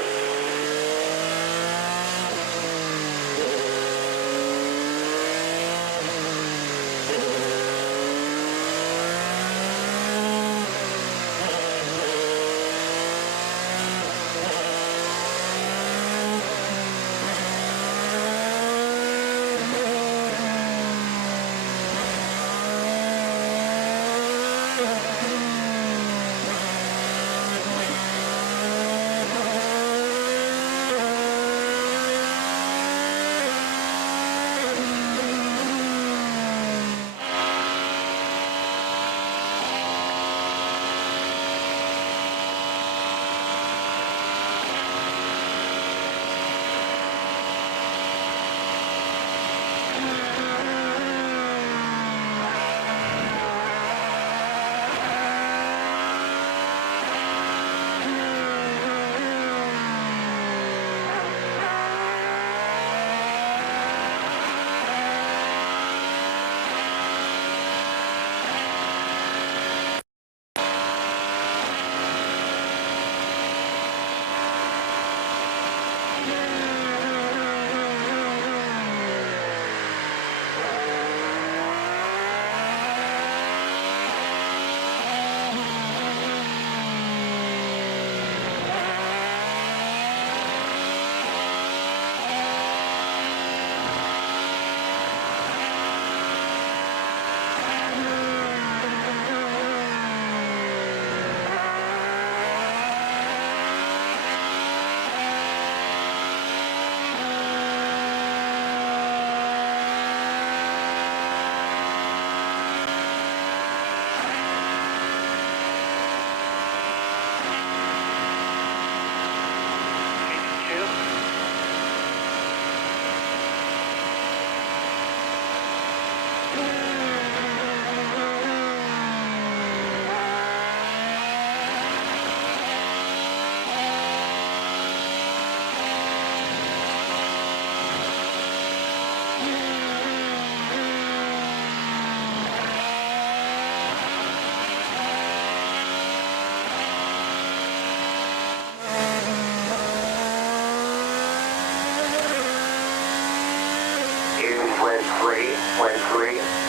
Wind 3, wind 3.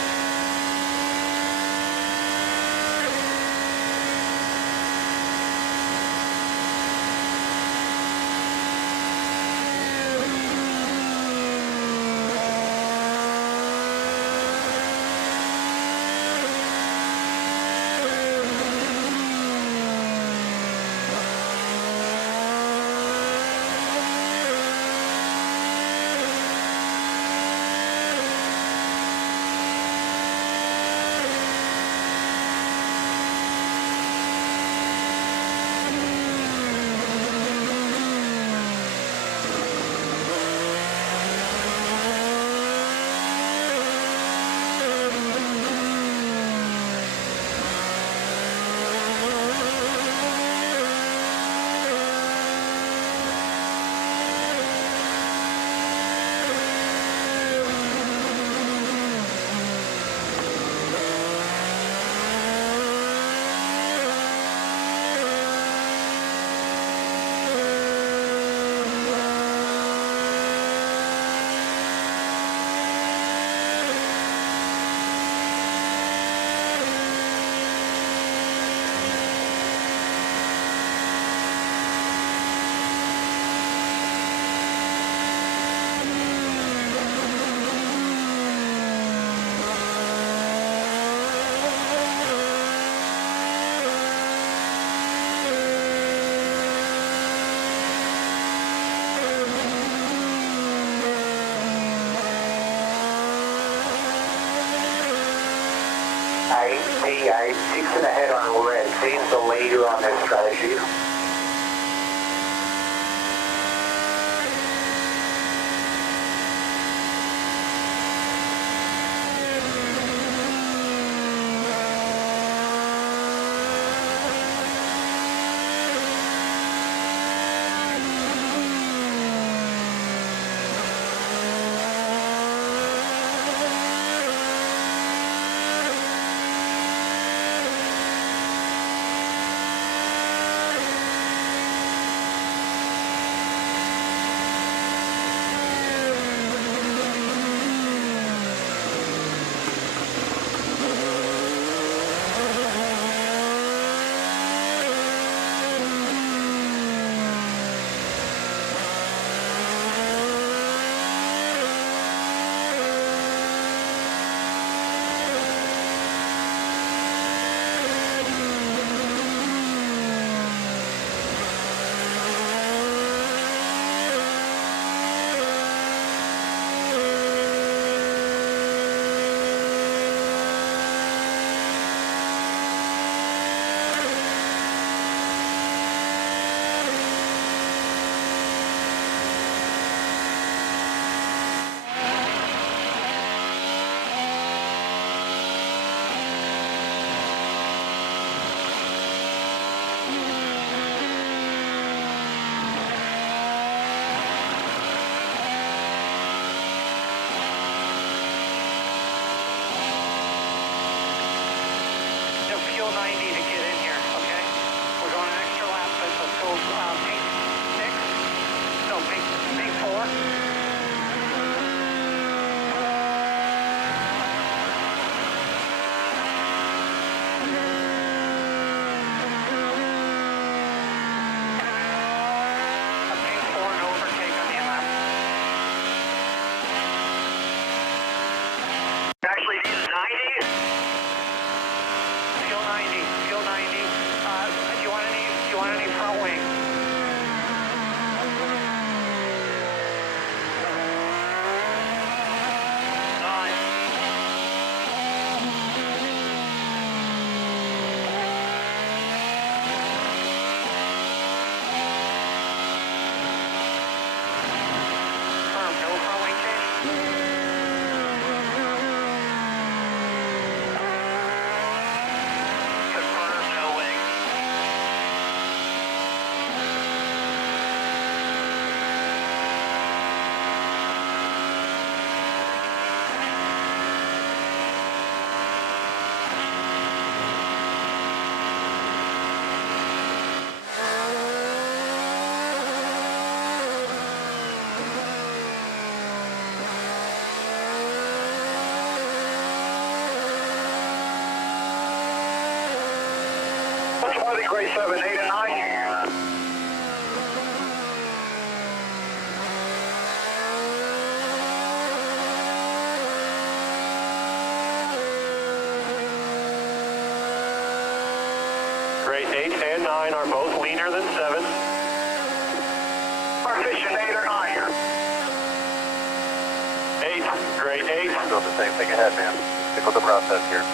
P8, 6 and ahead on red. He's the leader on this strategy. Visibility, grade 7, 8 and 9. Grade 8 and 9 are both leaner than 7. Our fishing 8 or 9. 8, grade 8. Doing the same thing ahead, man. Stick with the process here.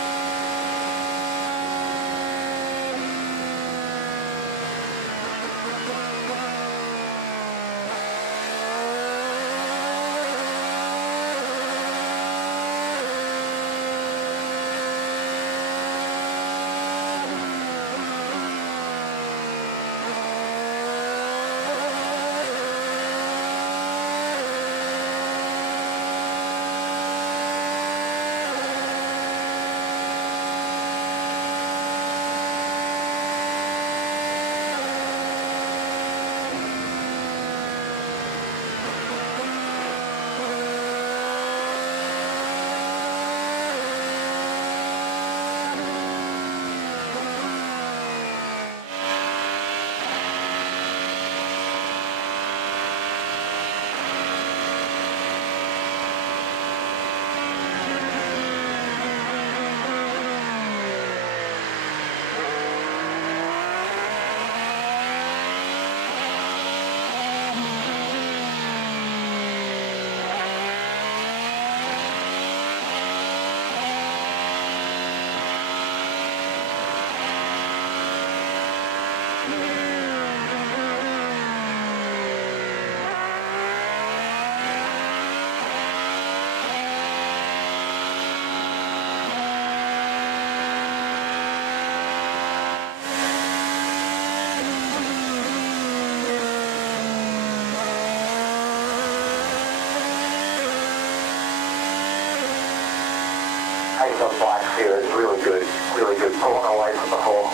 Height on black here is really good, pulling away from the hole.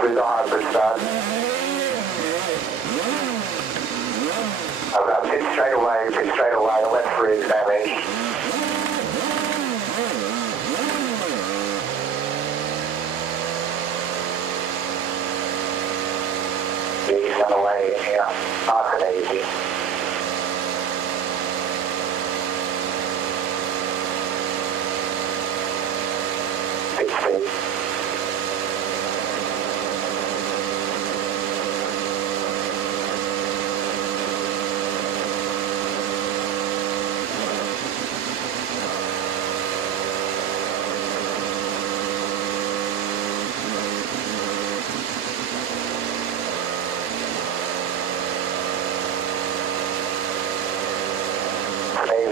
Through the harbor side. I've got pit straight away, left for his damage. He's on the way in here, nice and easy. Pit speed.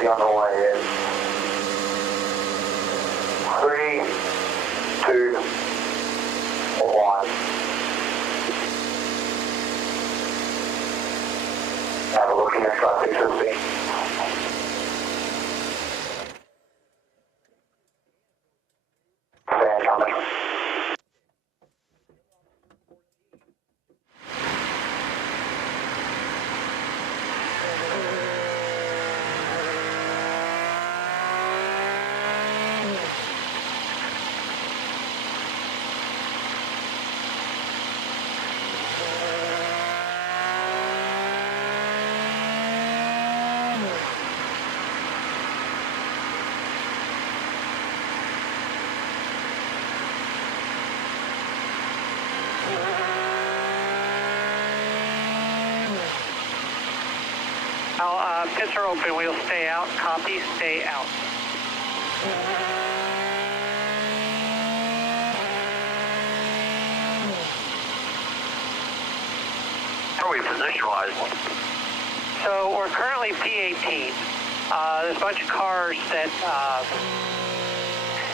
be on the way in 3, 2, 1. Have a look at your traffic system. Pits are open. We'll stay out. Copy. Stay out. How are we position-wise? So we're currently P18. There's a bunch of cars that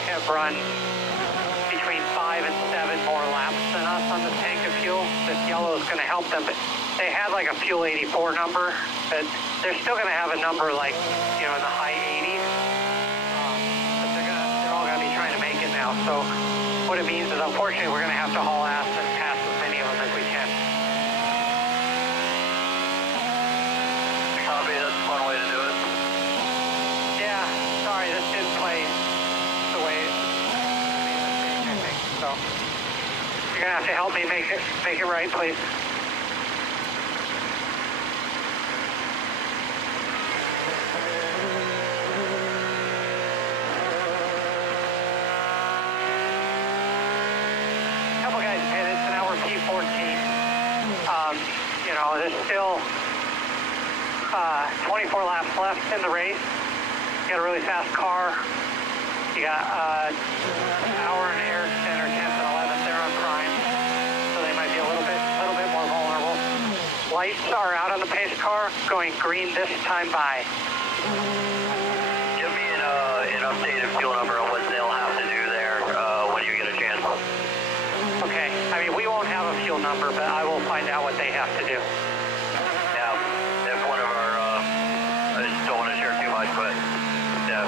have run between 5 and 7 more laps than us on the tank of fuel. This yellow is going to help them, but they had like a fuel 84 number, but they're still going to have a number like, you know, in the high 80s. But they're all going to be trying to make it now. So what it means is, unfortunately, we're going to have to haul ass and pass as many of them as we can. Copy, that's one way to do it. Yeah, sorry, this didn't play the way I think. So you're going to have to help me make it right, please. You know, there's still 24 laps left in the race. You got a really fast car. You got Hour and Erickson are 10th and 11th. They're on prime, so they might be a little bit more vulnerable. Lights are out on the pace car, going green this time by. Give me an updated fuel number on what they'll have to do there when you get a chance. Okay, I mean, we won't have a fuel number, but I will find out what they have to do. Yeah, if one of our, I just don't want to share too much, but yeah.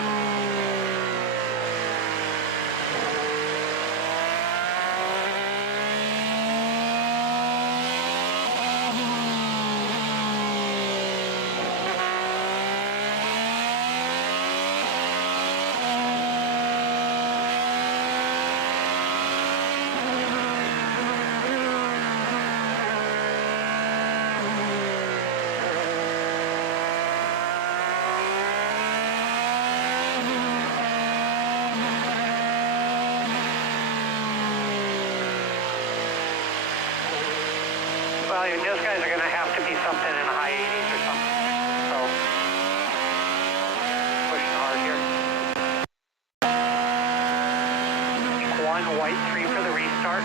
Well, those guys are going to have to be something in the high 80s or something. So, pushing hard here. 1 white 3 for the restart.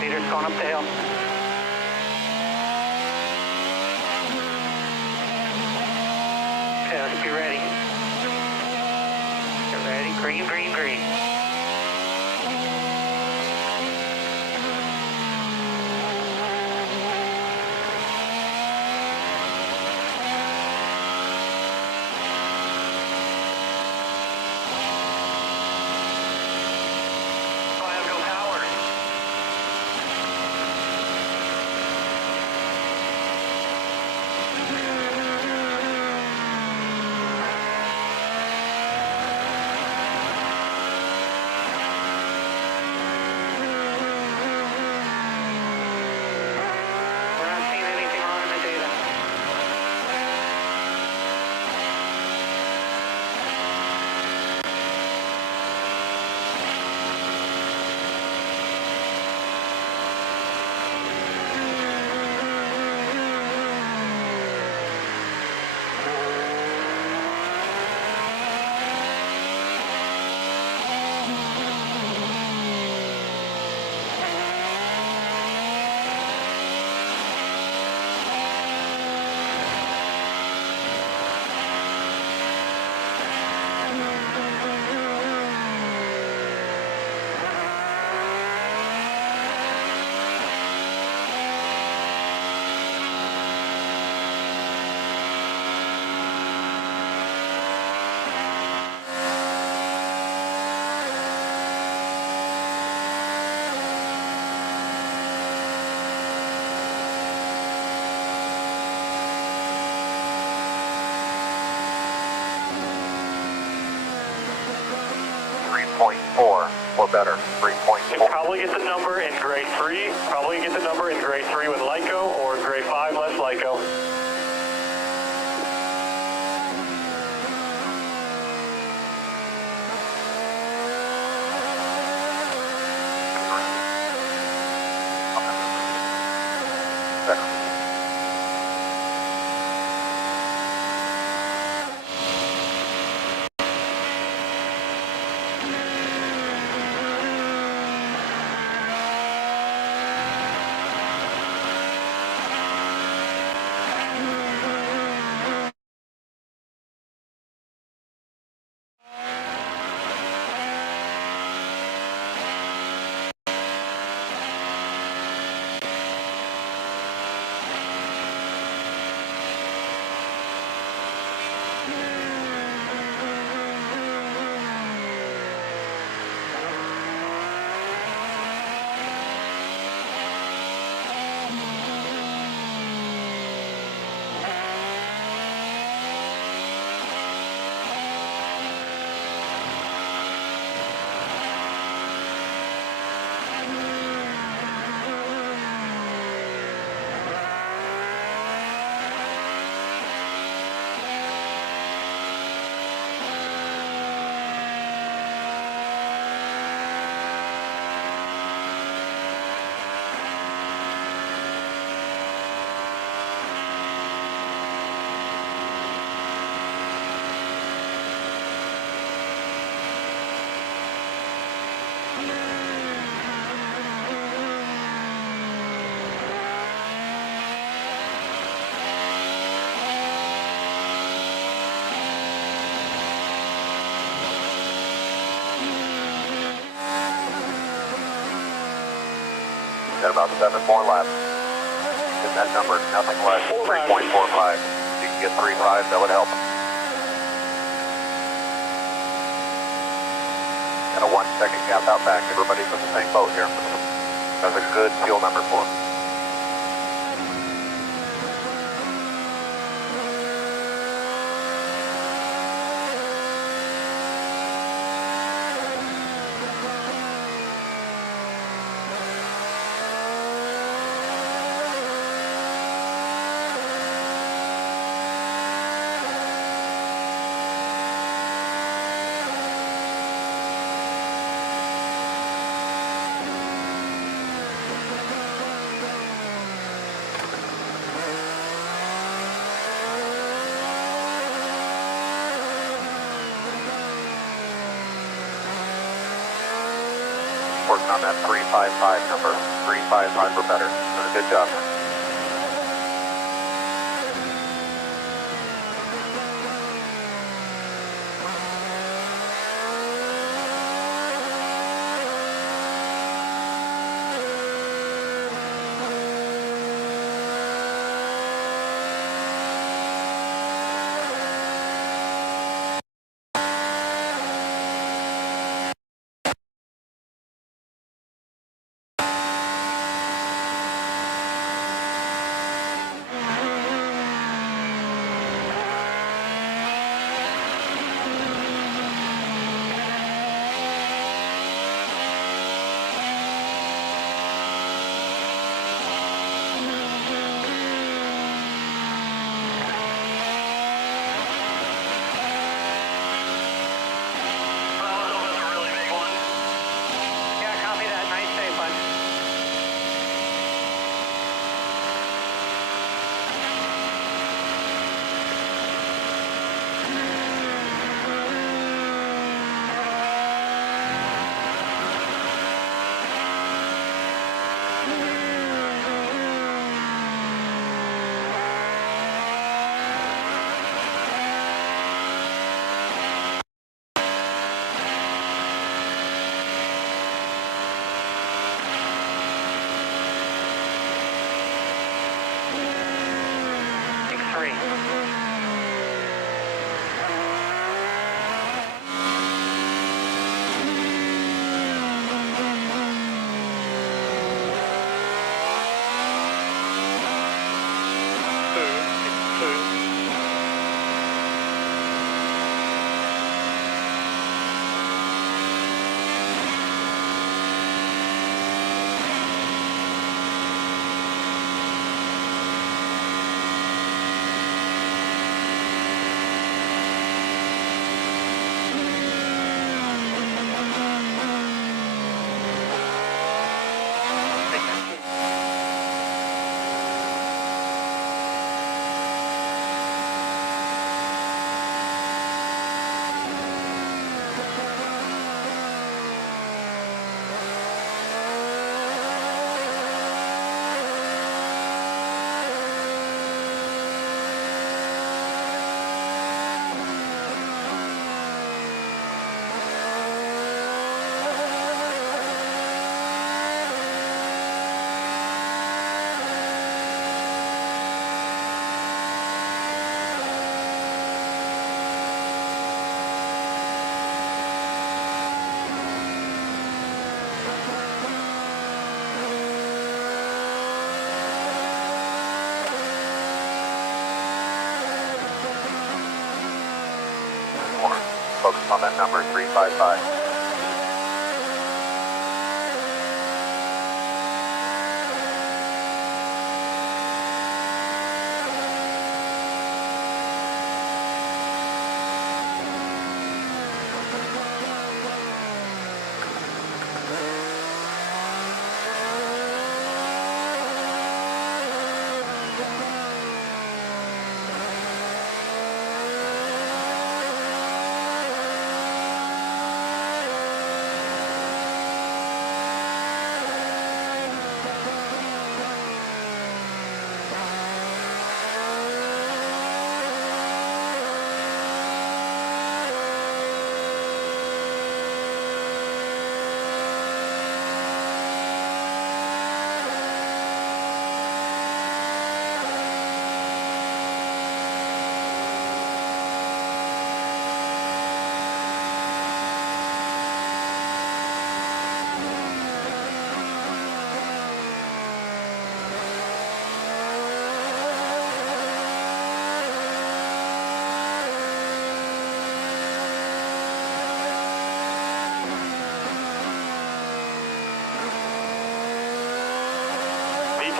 Leader's going up the hill. Okay, let's be ready. Get ready. Green, green, green. or better. 3.4. You probably get the number in grade 3. Probably get the number in grade 3 with LICO or grade 5 less LICO. Got about 7 more laps. Hit that number, nothing less, 3.45. If you can get 3.5, that would help. And a 1 second gap out back. Everybody's in the same boat here. That's a good fuel number for them. Working on that 355 number. 355 or better. Doing a good job. on that number, 355.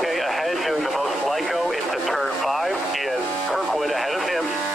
Ahead, doing the most Lyco into turn 5. He has Kirkwood ahead of him.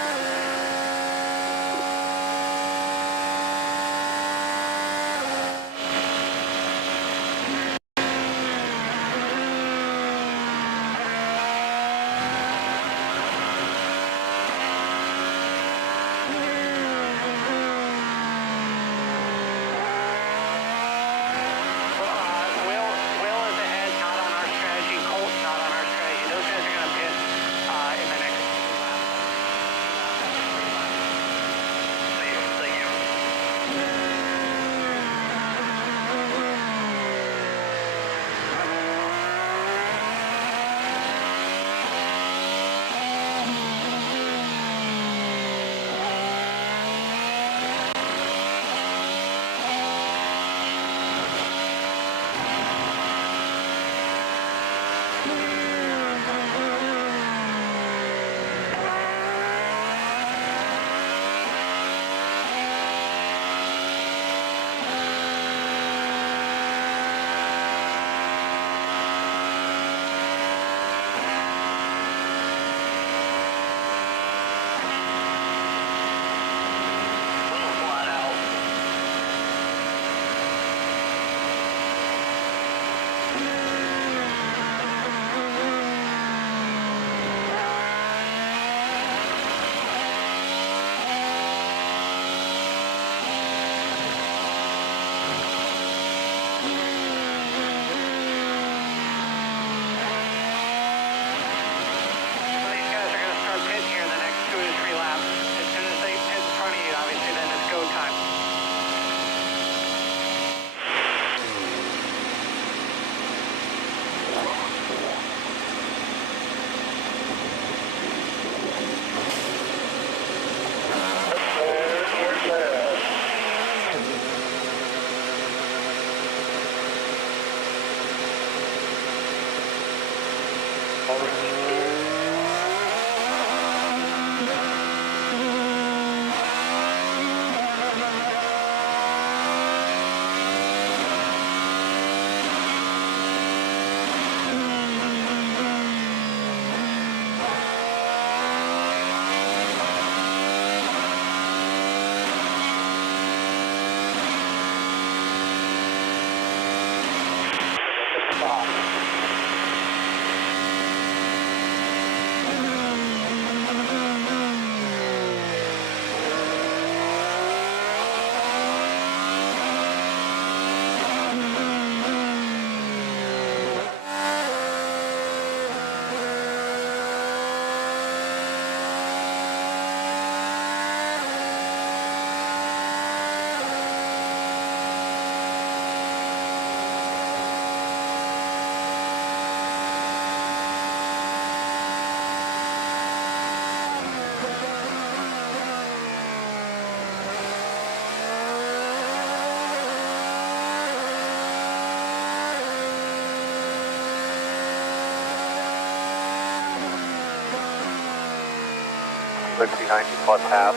.6090 plus half.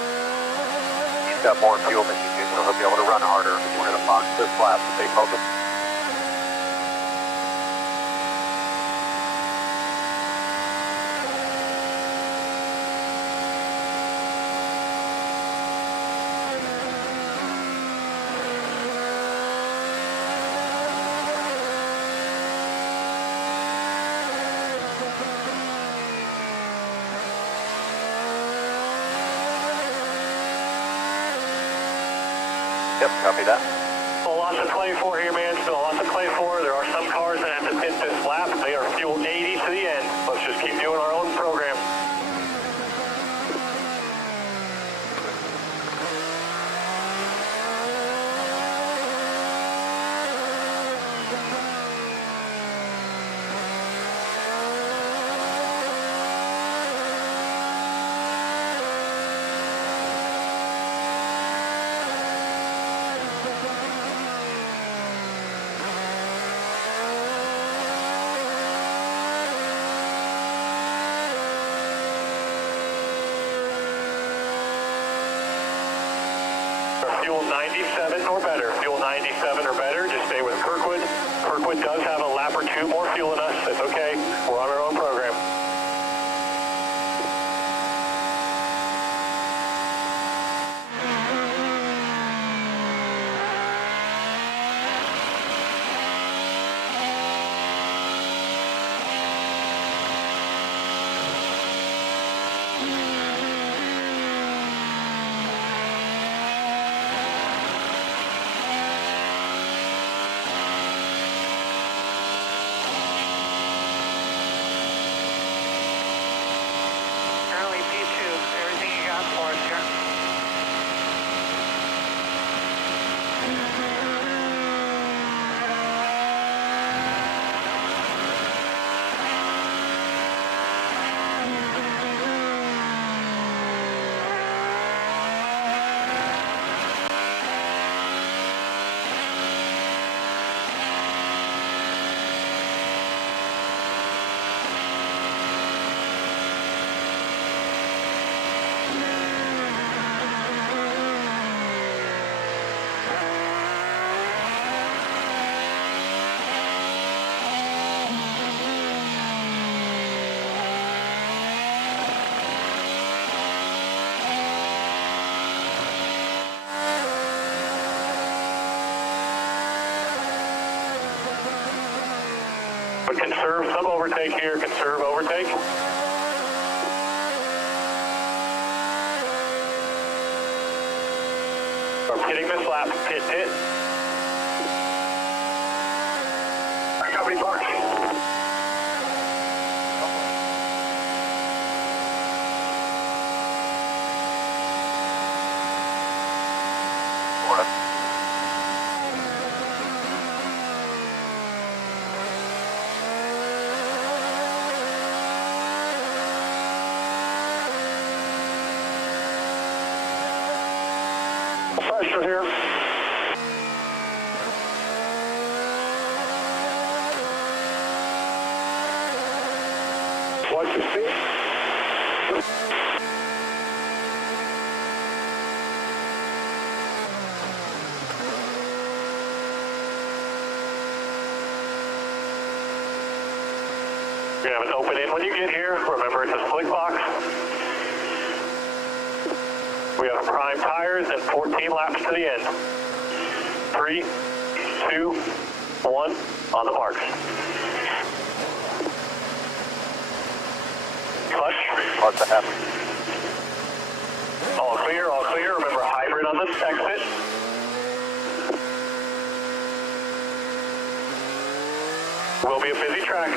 He's got more fuel than you do. so he'll be able to run harder. We're going to box this lap, so stay focused. Yep, copy that. Still lots to play for here, man. Still lots to play for. There are some cars that have to pit this lap. They are fuel 80 to the end. Let's just keep doing our own program. Fuel 97 or better. Fuel 97 or better. Just stay with Kirkwood. Kirkwood does have a lap or two more fuel than us. That's okay. We're on our own program. But conserve some overtake here. Conserve overtake. I'm pitting this lap. Pit, pit. Company park. Pressure here. Watch your feet. You're going to have an open in when you get here. Remember, it's a slick box. We have prime tires and 14 laps to the end. 3, 2, 1, on the marks. Clutch. What's that happen? All clear, all clear. Remember, hybrid on the exit. Will be a busy track.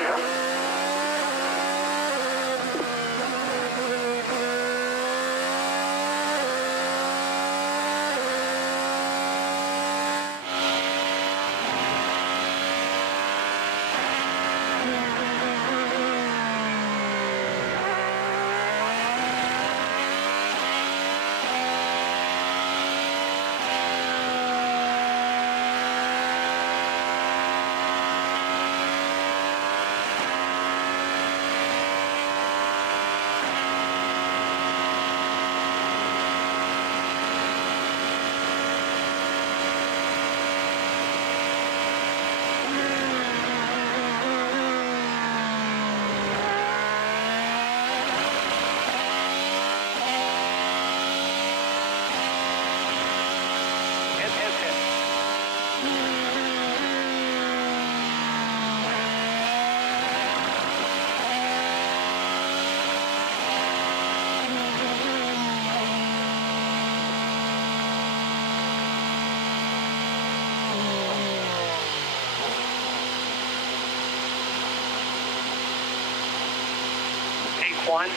1.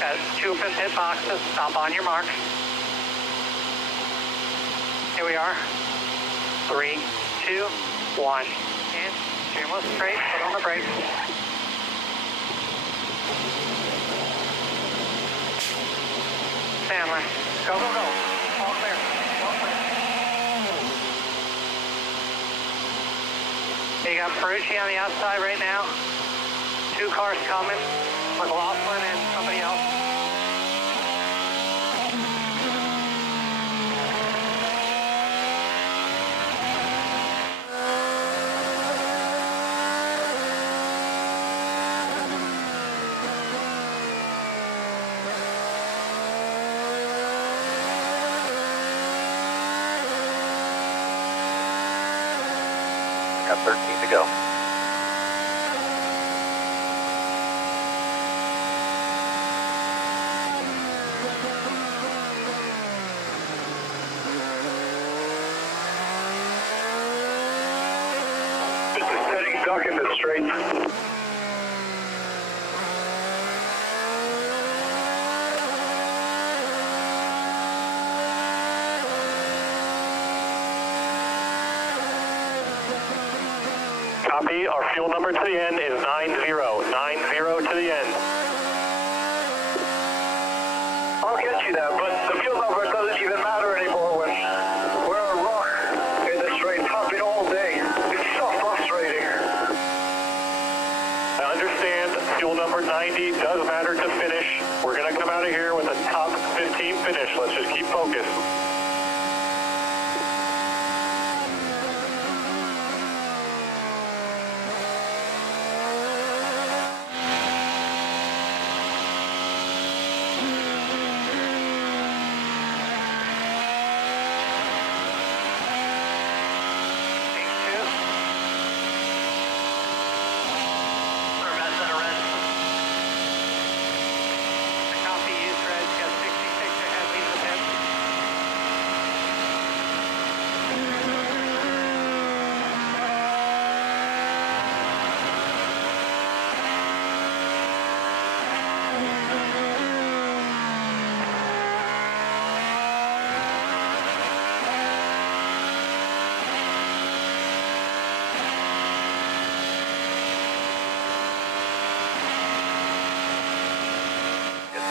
Got 2 pit boxes. Stop on your mark. Here we are. 3, 2, 1. And steer straight. Put on the brakes. Sandler. Go, go, go. All clear. All clear. You got Ferrucci on the outside right now. 2 cars coming. McLaughlin and somebody else. Got 13 to go. Just a steady duck in the straight. Copy, our fuel number to the end is 90, 90 to the end. I'll get you that, but the fuel number doesn't even matter anymore when we're a rock in the straight, topping all day. It's so frustrating. I understand fuel number 90 does matter to finish. We're going to come out of here with a top 15 finish. Let's just keep focused.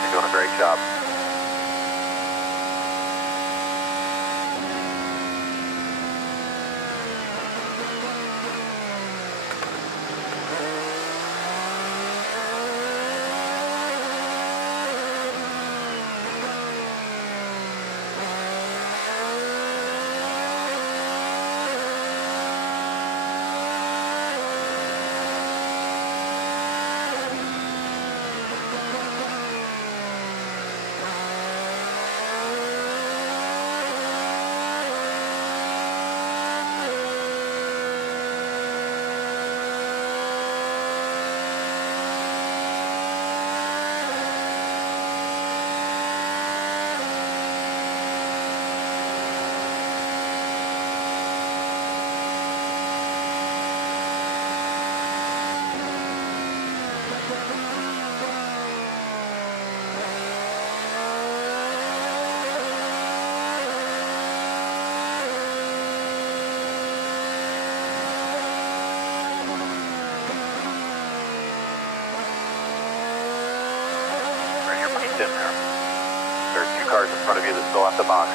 You're doing a great job. In there. There's 2 cars in front of you that still have the box.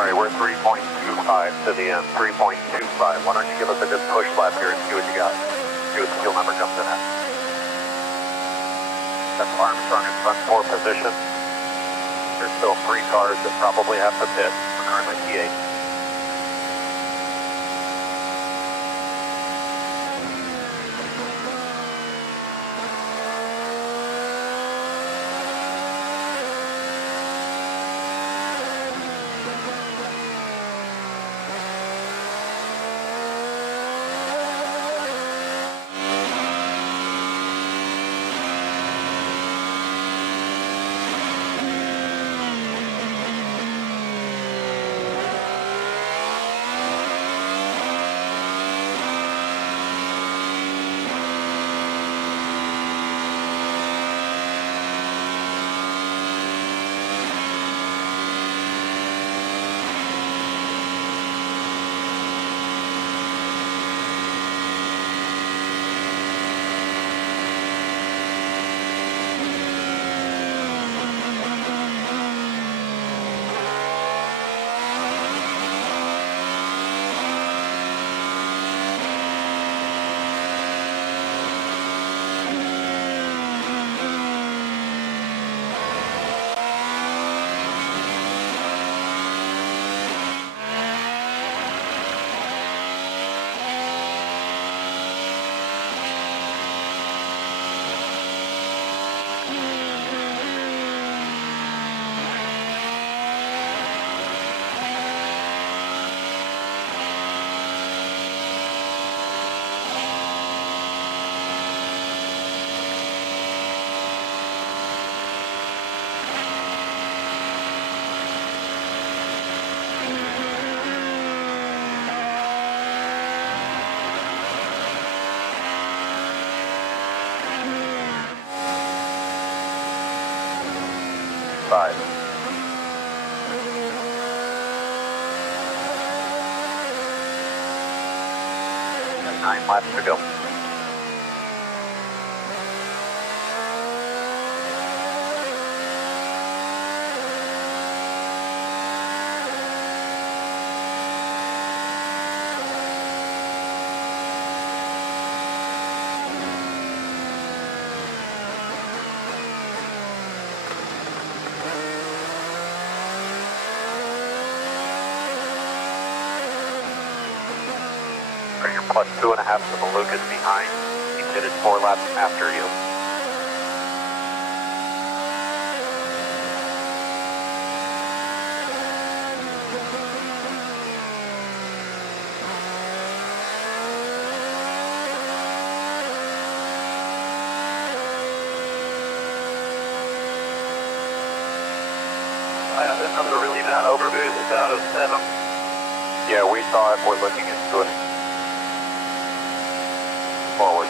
All right, we're 3.25 to the end, 3.25. Why don't you give us a good push lap here and see what you got? See what the fuel number comes in at. That's Armstrong in front, 4 position. There's still 3 cars that probably have to pit. We're currently P8. And 9 laps to go. Plus 2.5 to the Lucas behind. He pitted 4 laps after you. I have another really bad overboost out of 7. Yeah, we saw it. We're looking into it. Forward.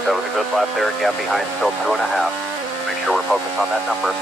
Great, that was a good lap there. Gap behind still 2.5. Make sure we're focused on that number.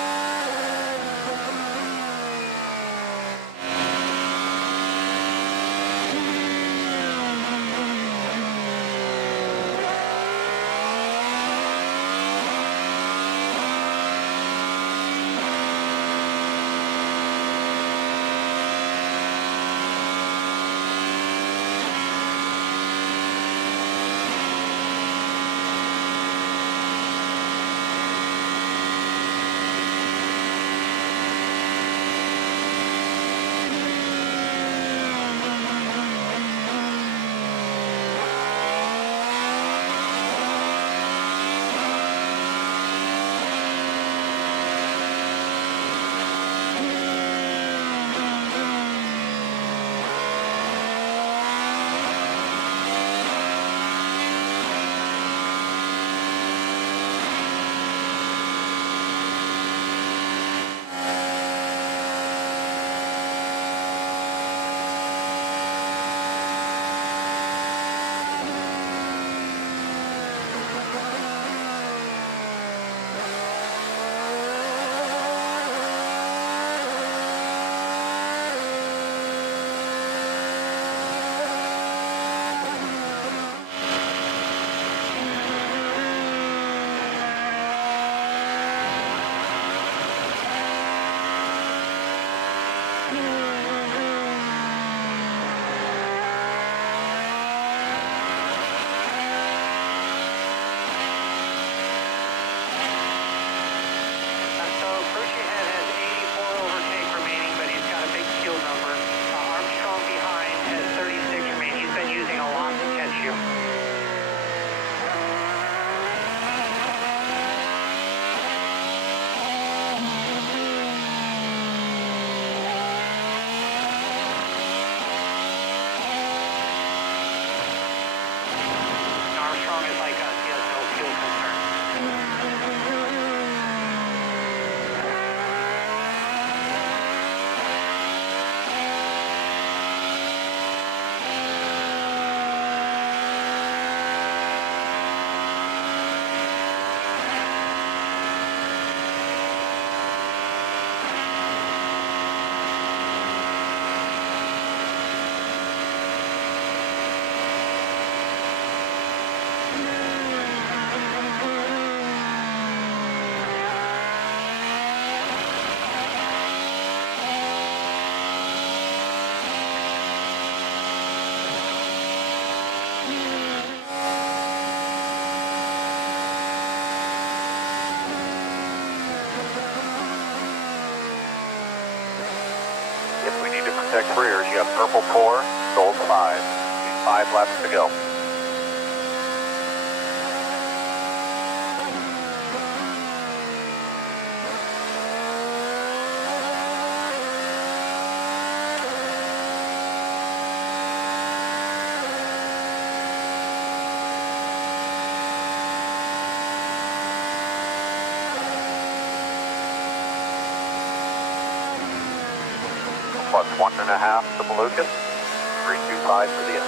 Protect rears. You have purple 4, gold 5. 5 laps to go. Plus 1.5 to Malukas, 325 for the end.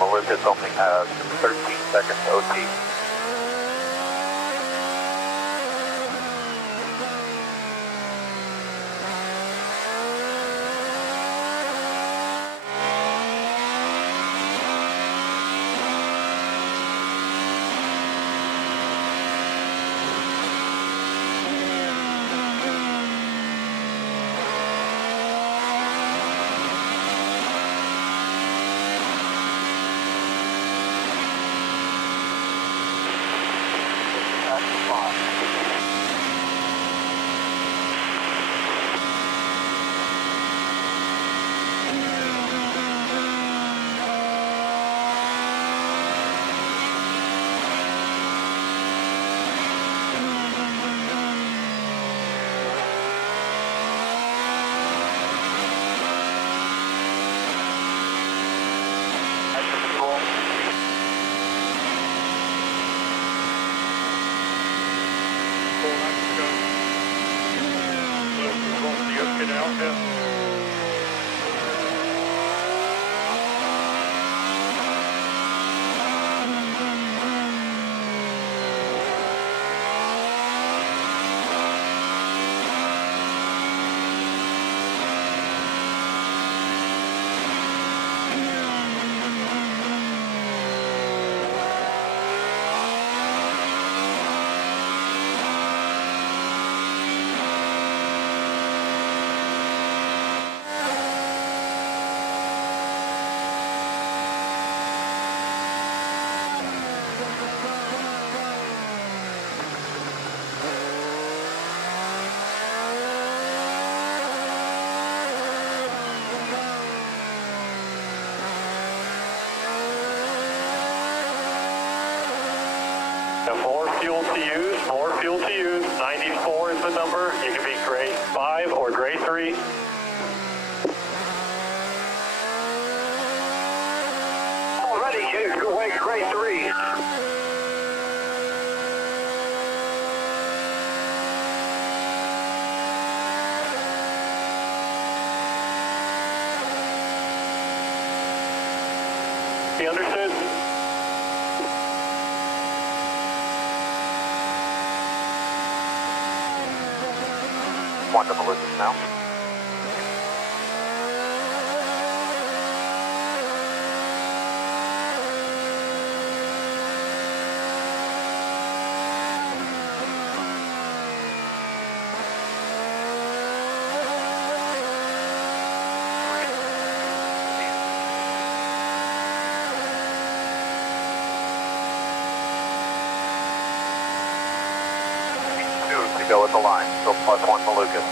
Malukas only has 13 seconds OT. copy now. Yeah. More fuel to use. 94 is the number. You can be grade 5 or grade 3. Already grade 3. Be understood? One to Lucas now. To go with the line, so +1 to Lucas.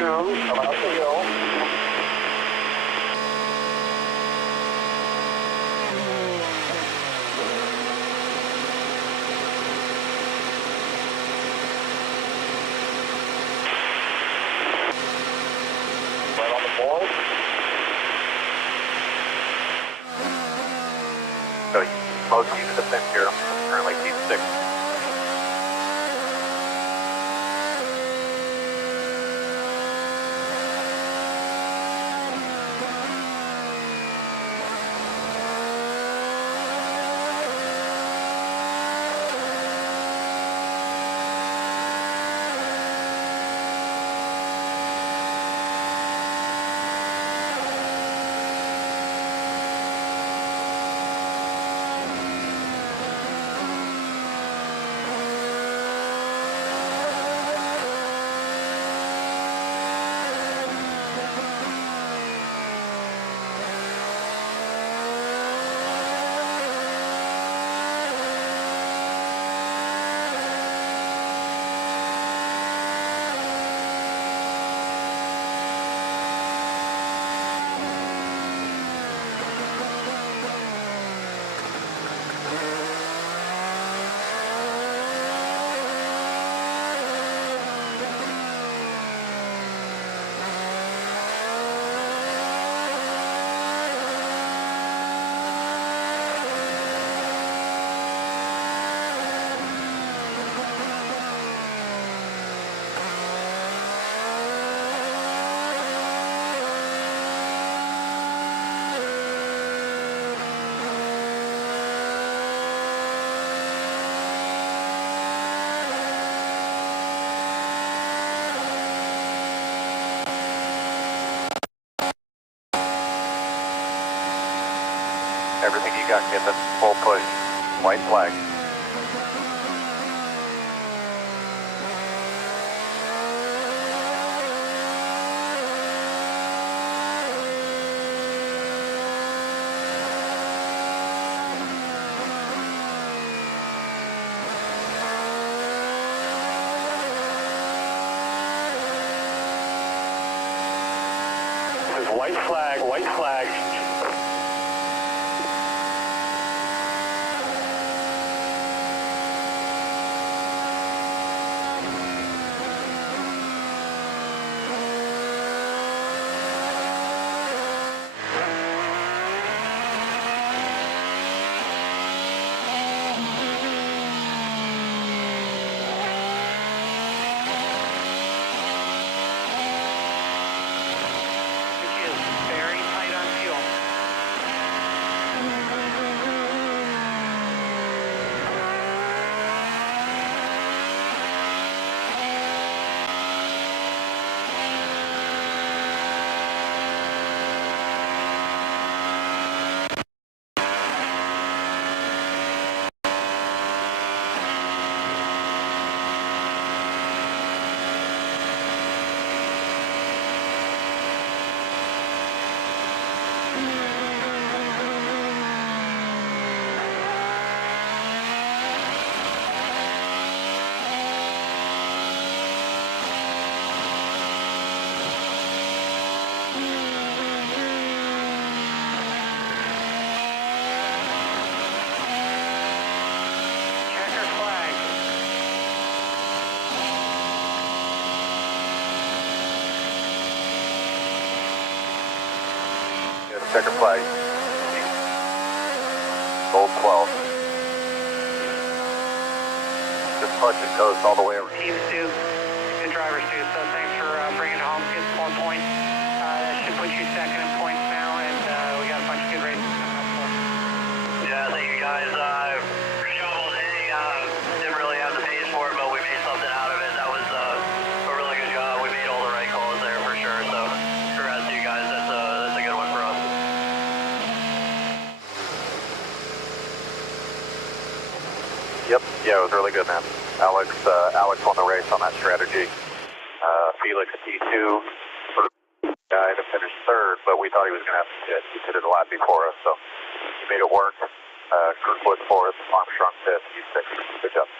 About to go. Right on the board. So most units of defense here, currently T6. Everything you got, Kiffin. Full push. White flag. White flag, white flag. Checker flag. Gold 12. Just punch and coast all the way over. Teams do, good drivers do, so thanks for bringing it home. Good 1 point. That should put you second in points now, and we got a bunch of good races coming up for us. Yeah, thank you guys. Good job all day. Didn't really have the pace for it, but we made something out of it. That was a really good job. We made all the right calls there for sure, so congrats to you guys. That's a good one for us. Yep, yeah, it was really good, man. Alex won the race on that strategy. Felix T2 guy to finish third, but we thought he was going to have to hit. He hit it a lap before us, so he made it work. Kirkwood fourth, Armstrong fifth, he's sixth. Good job.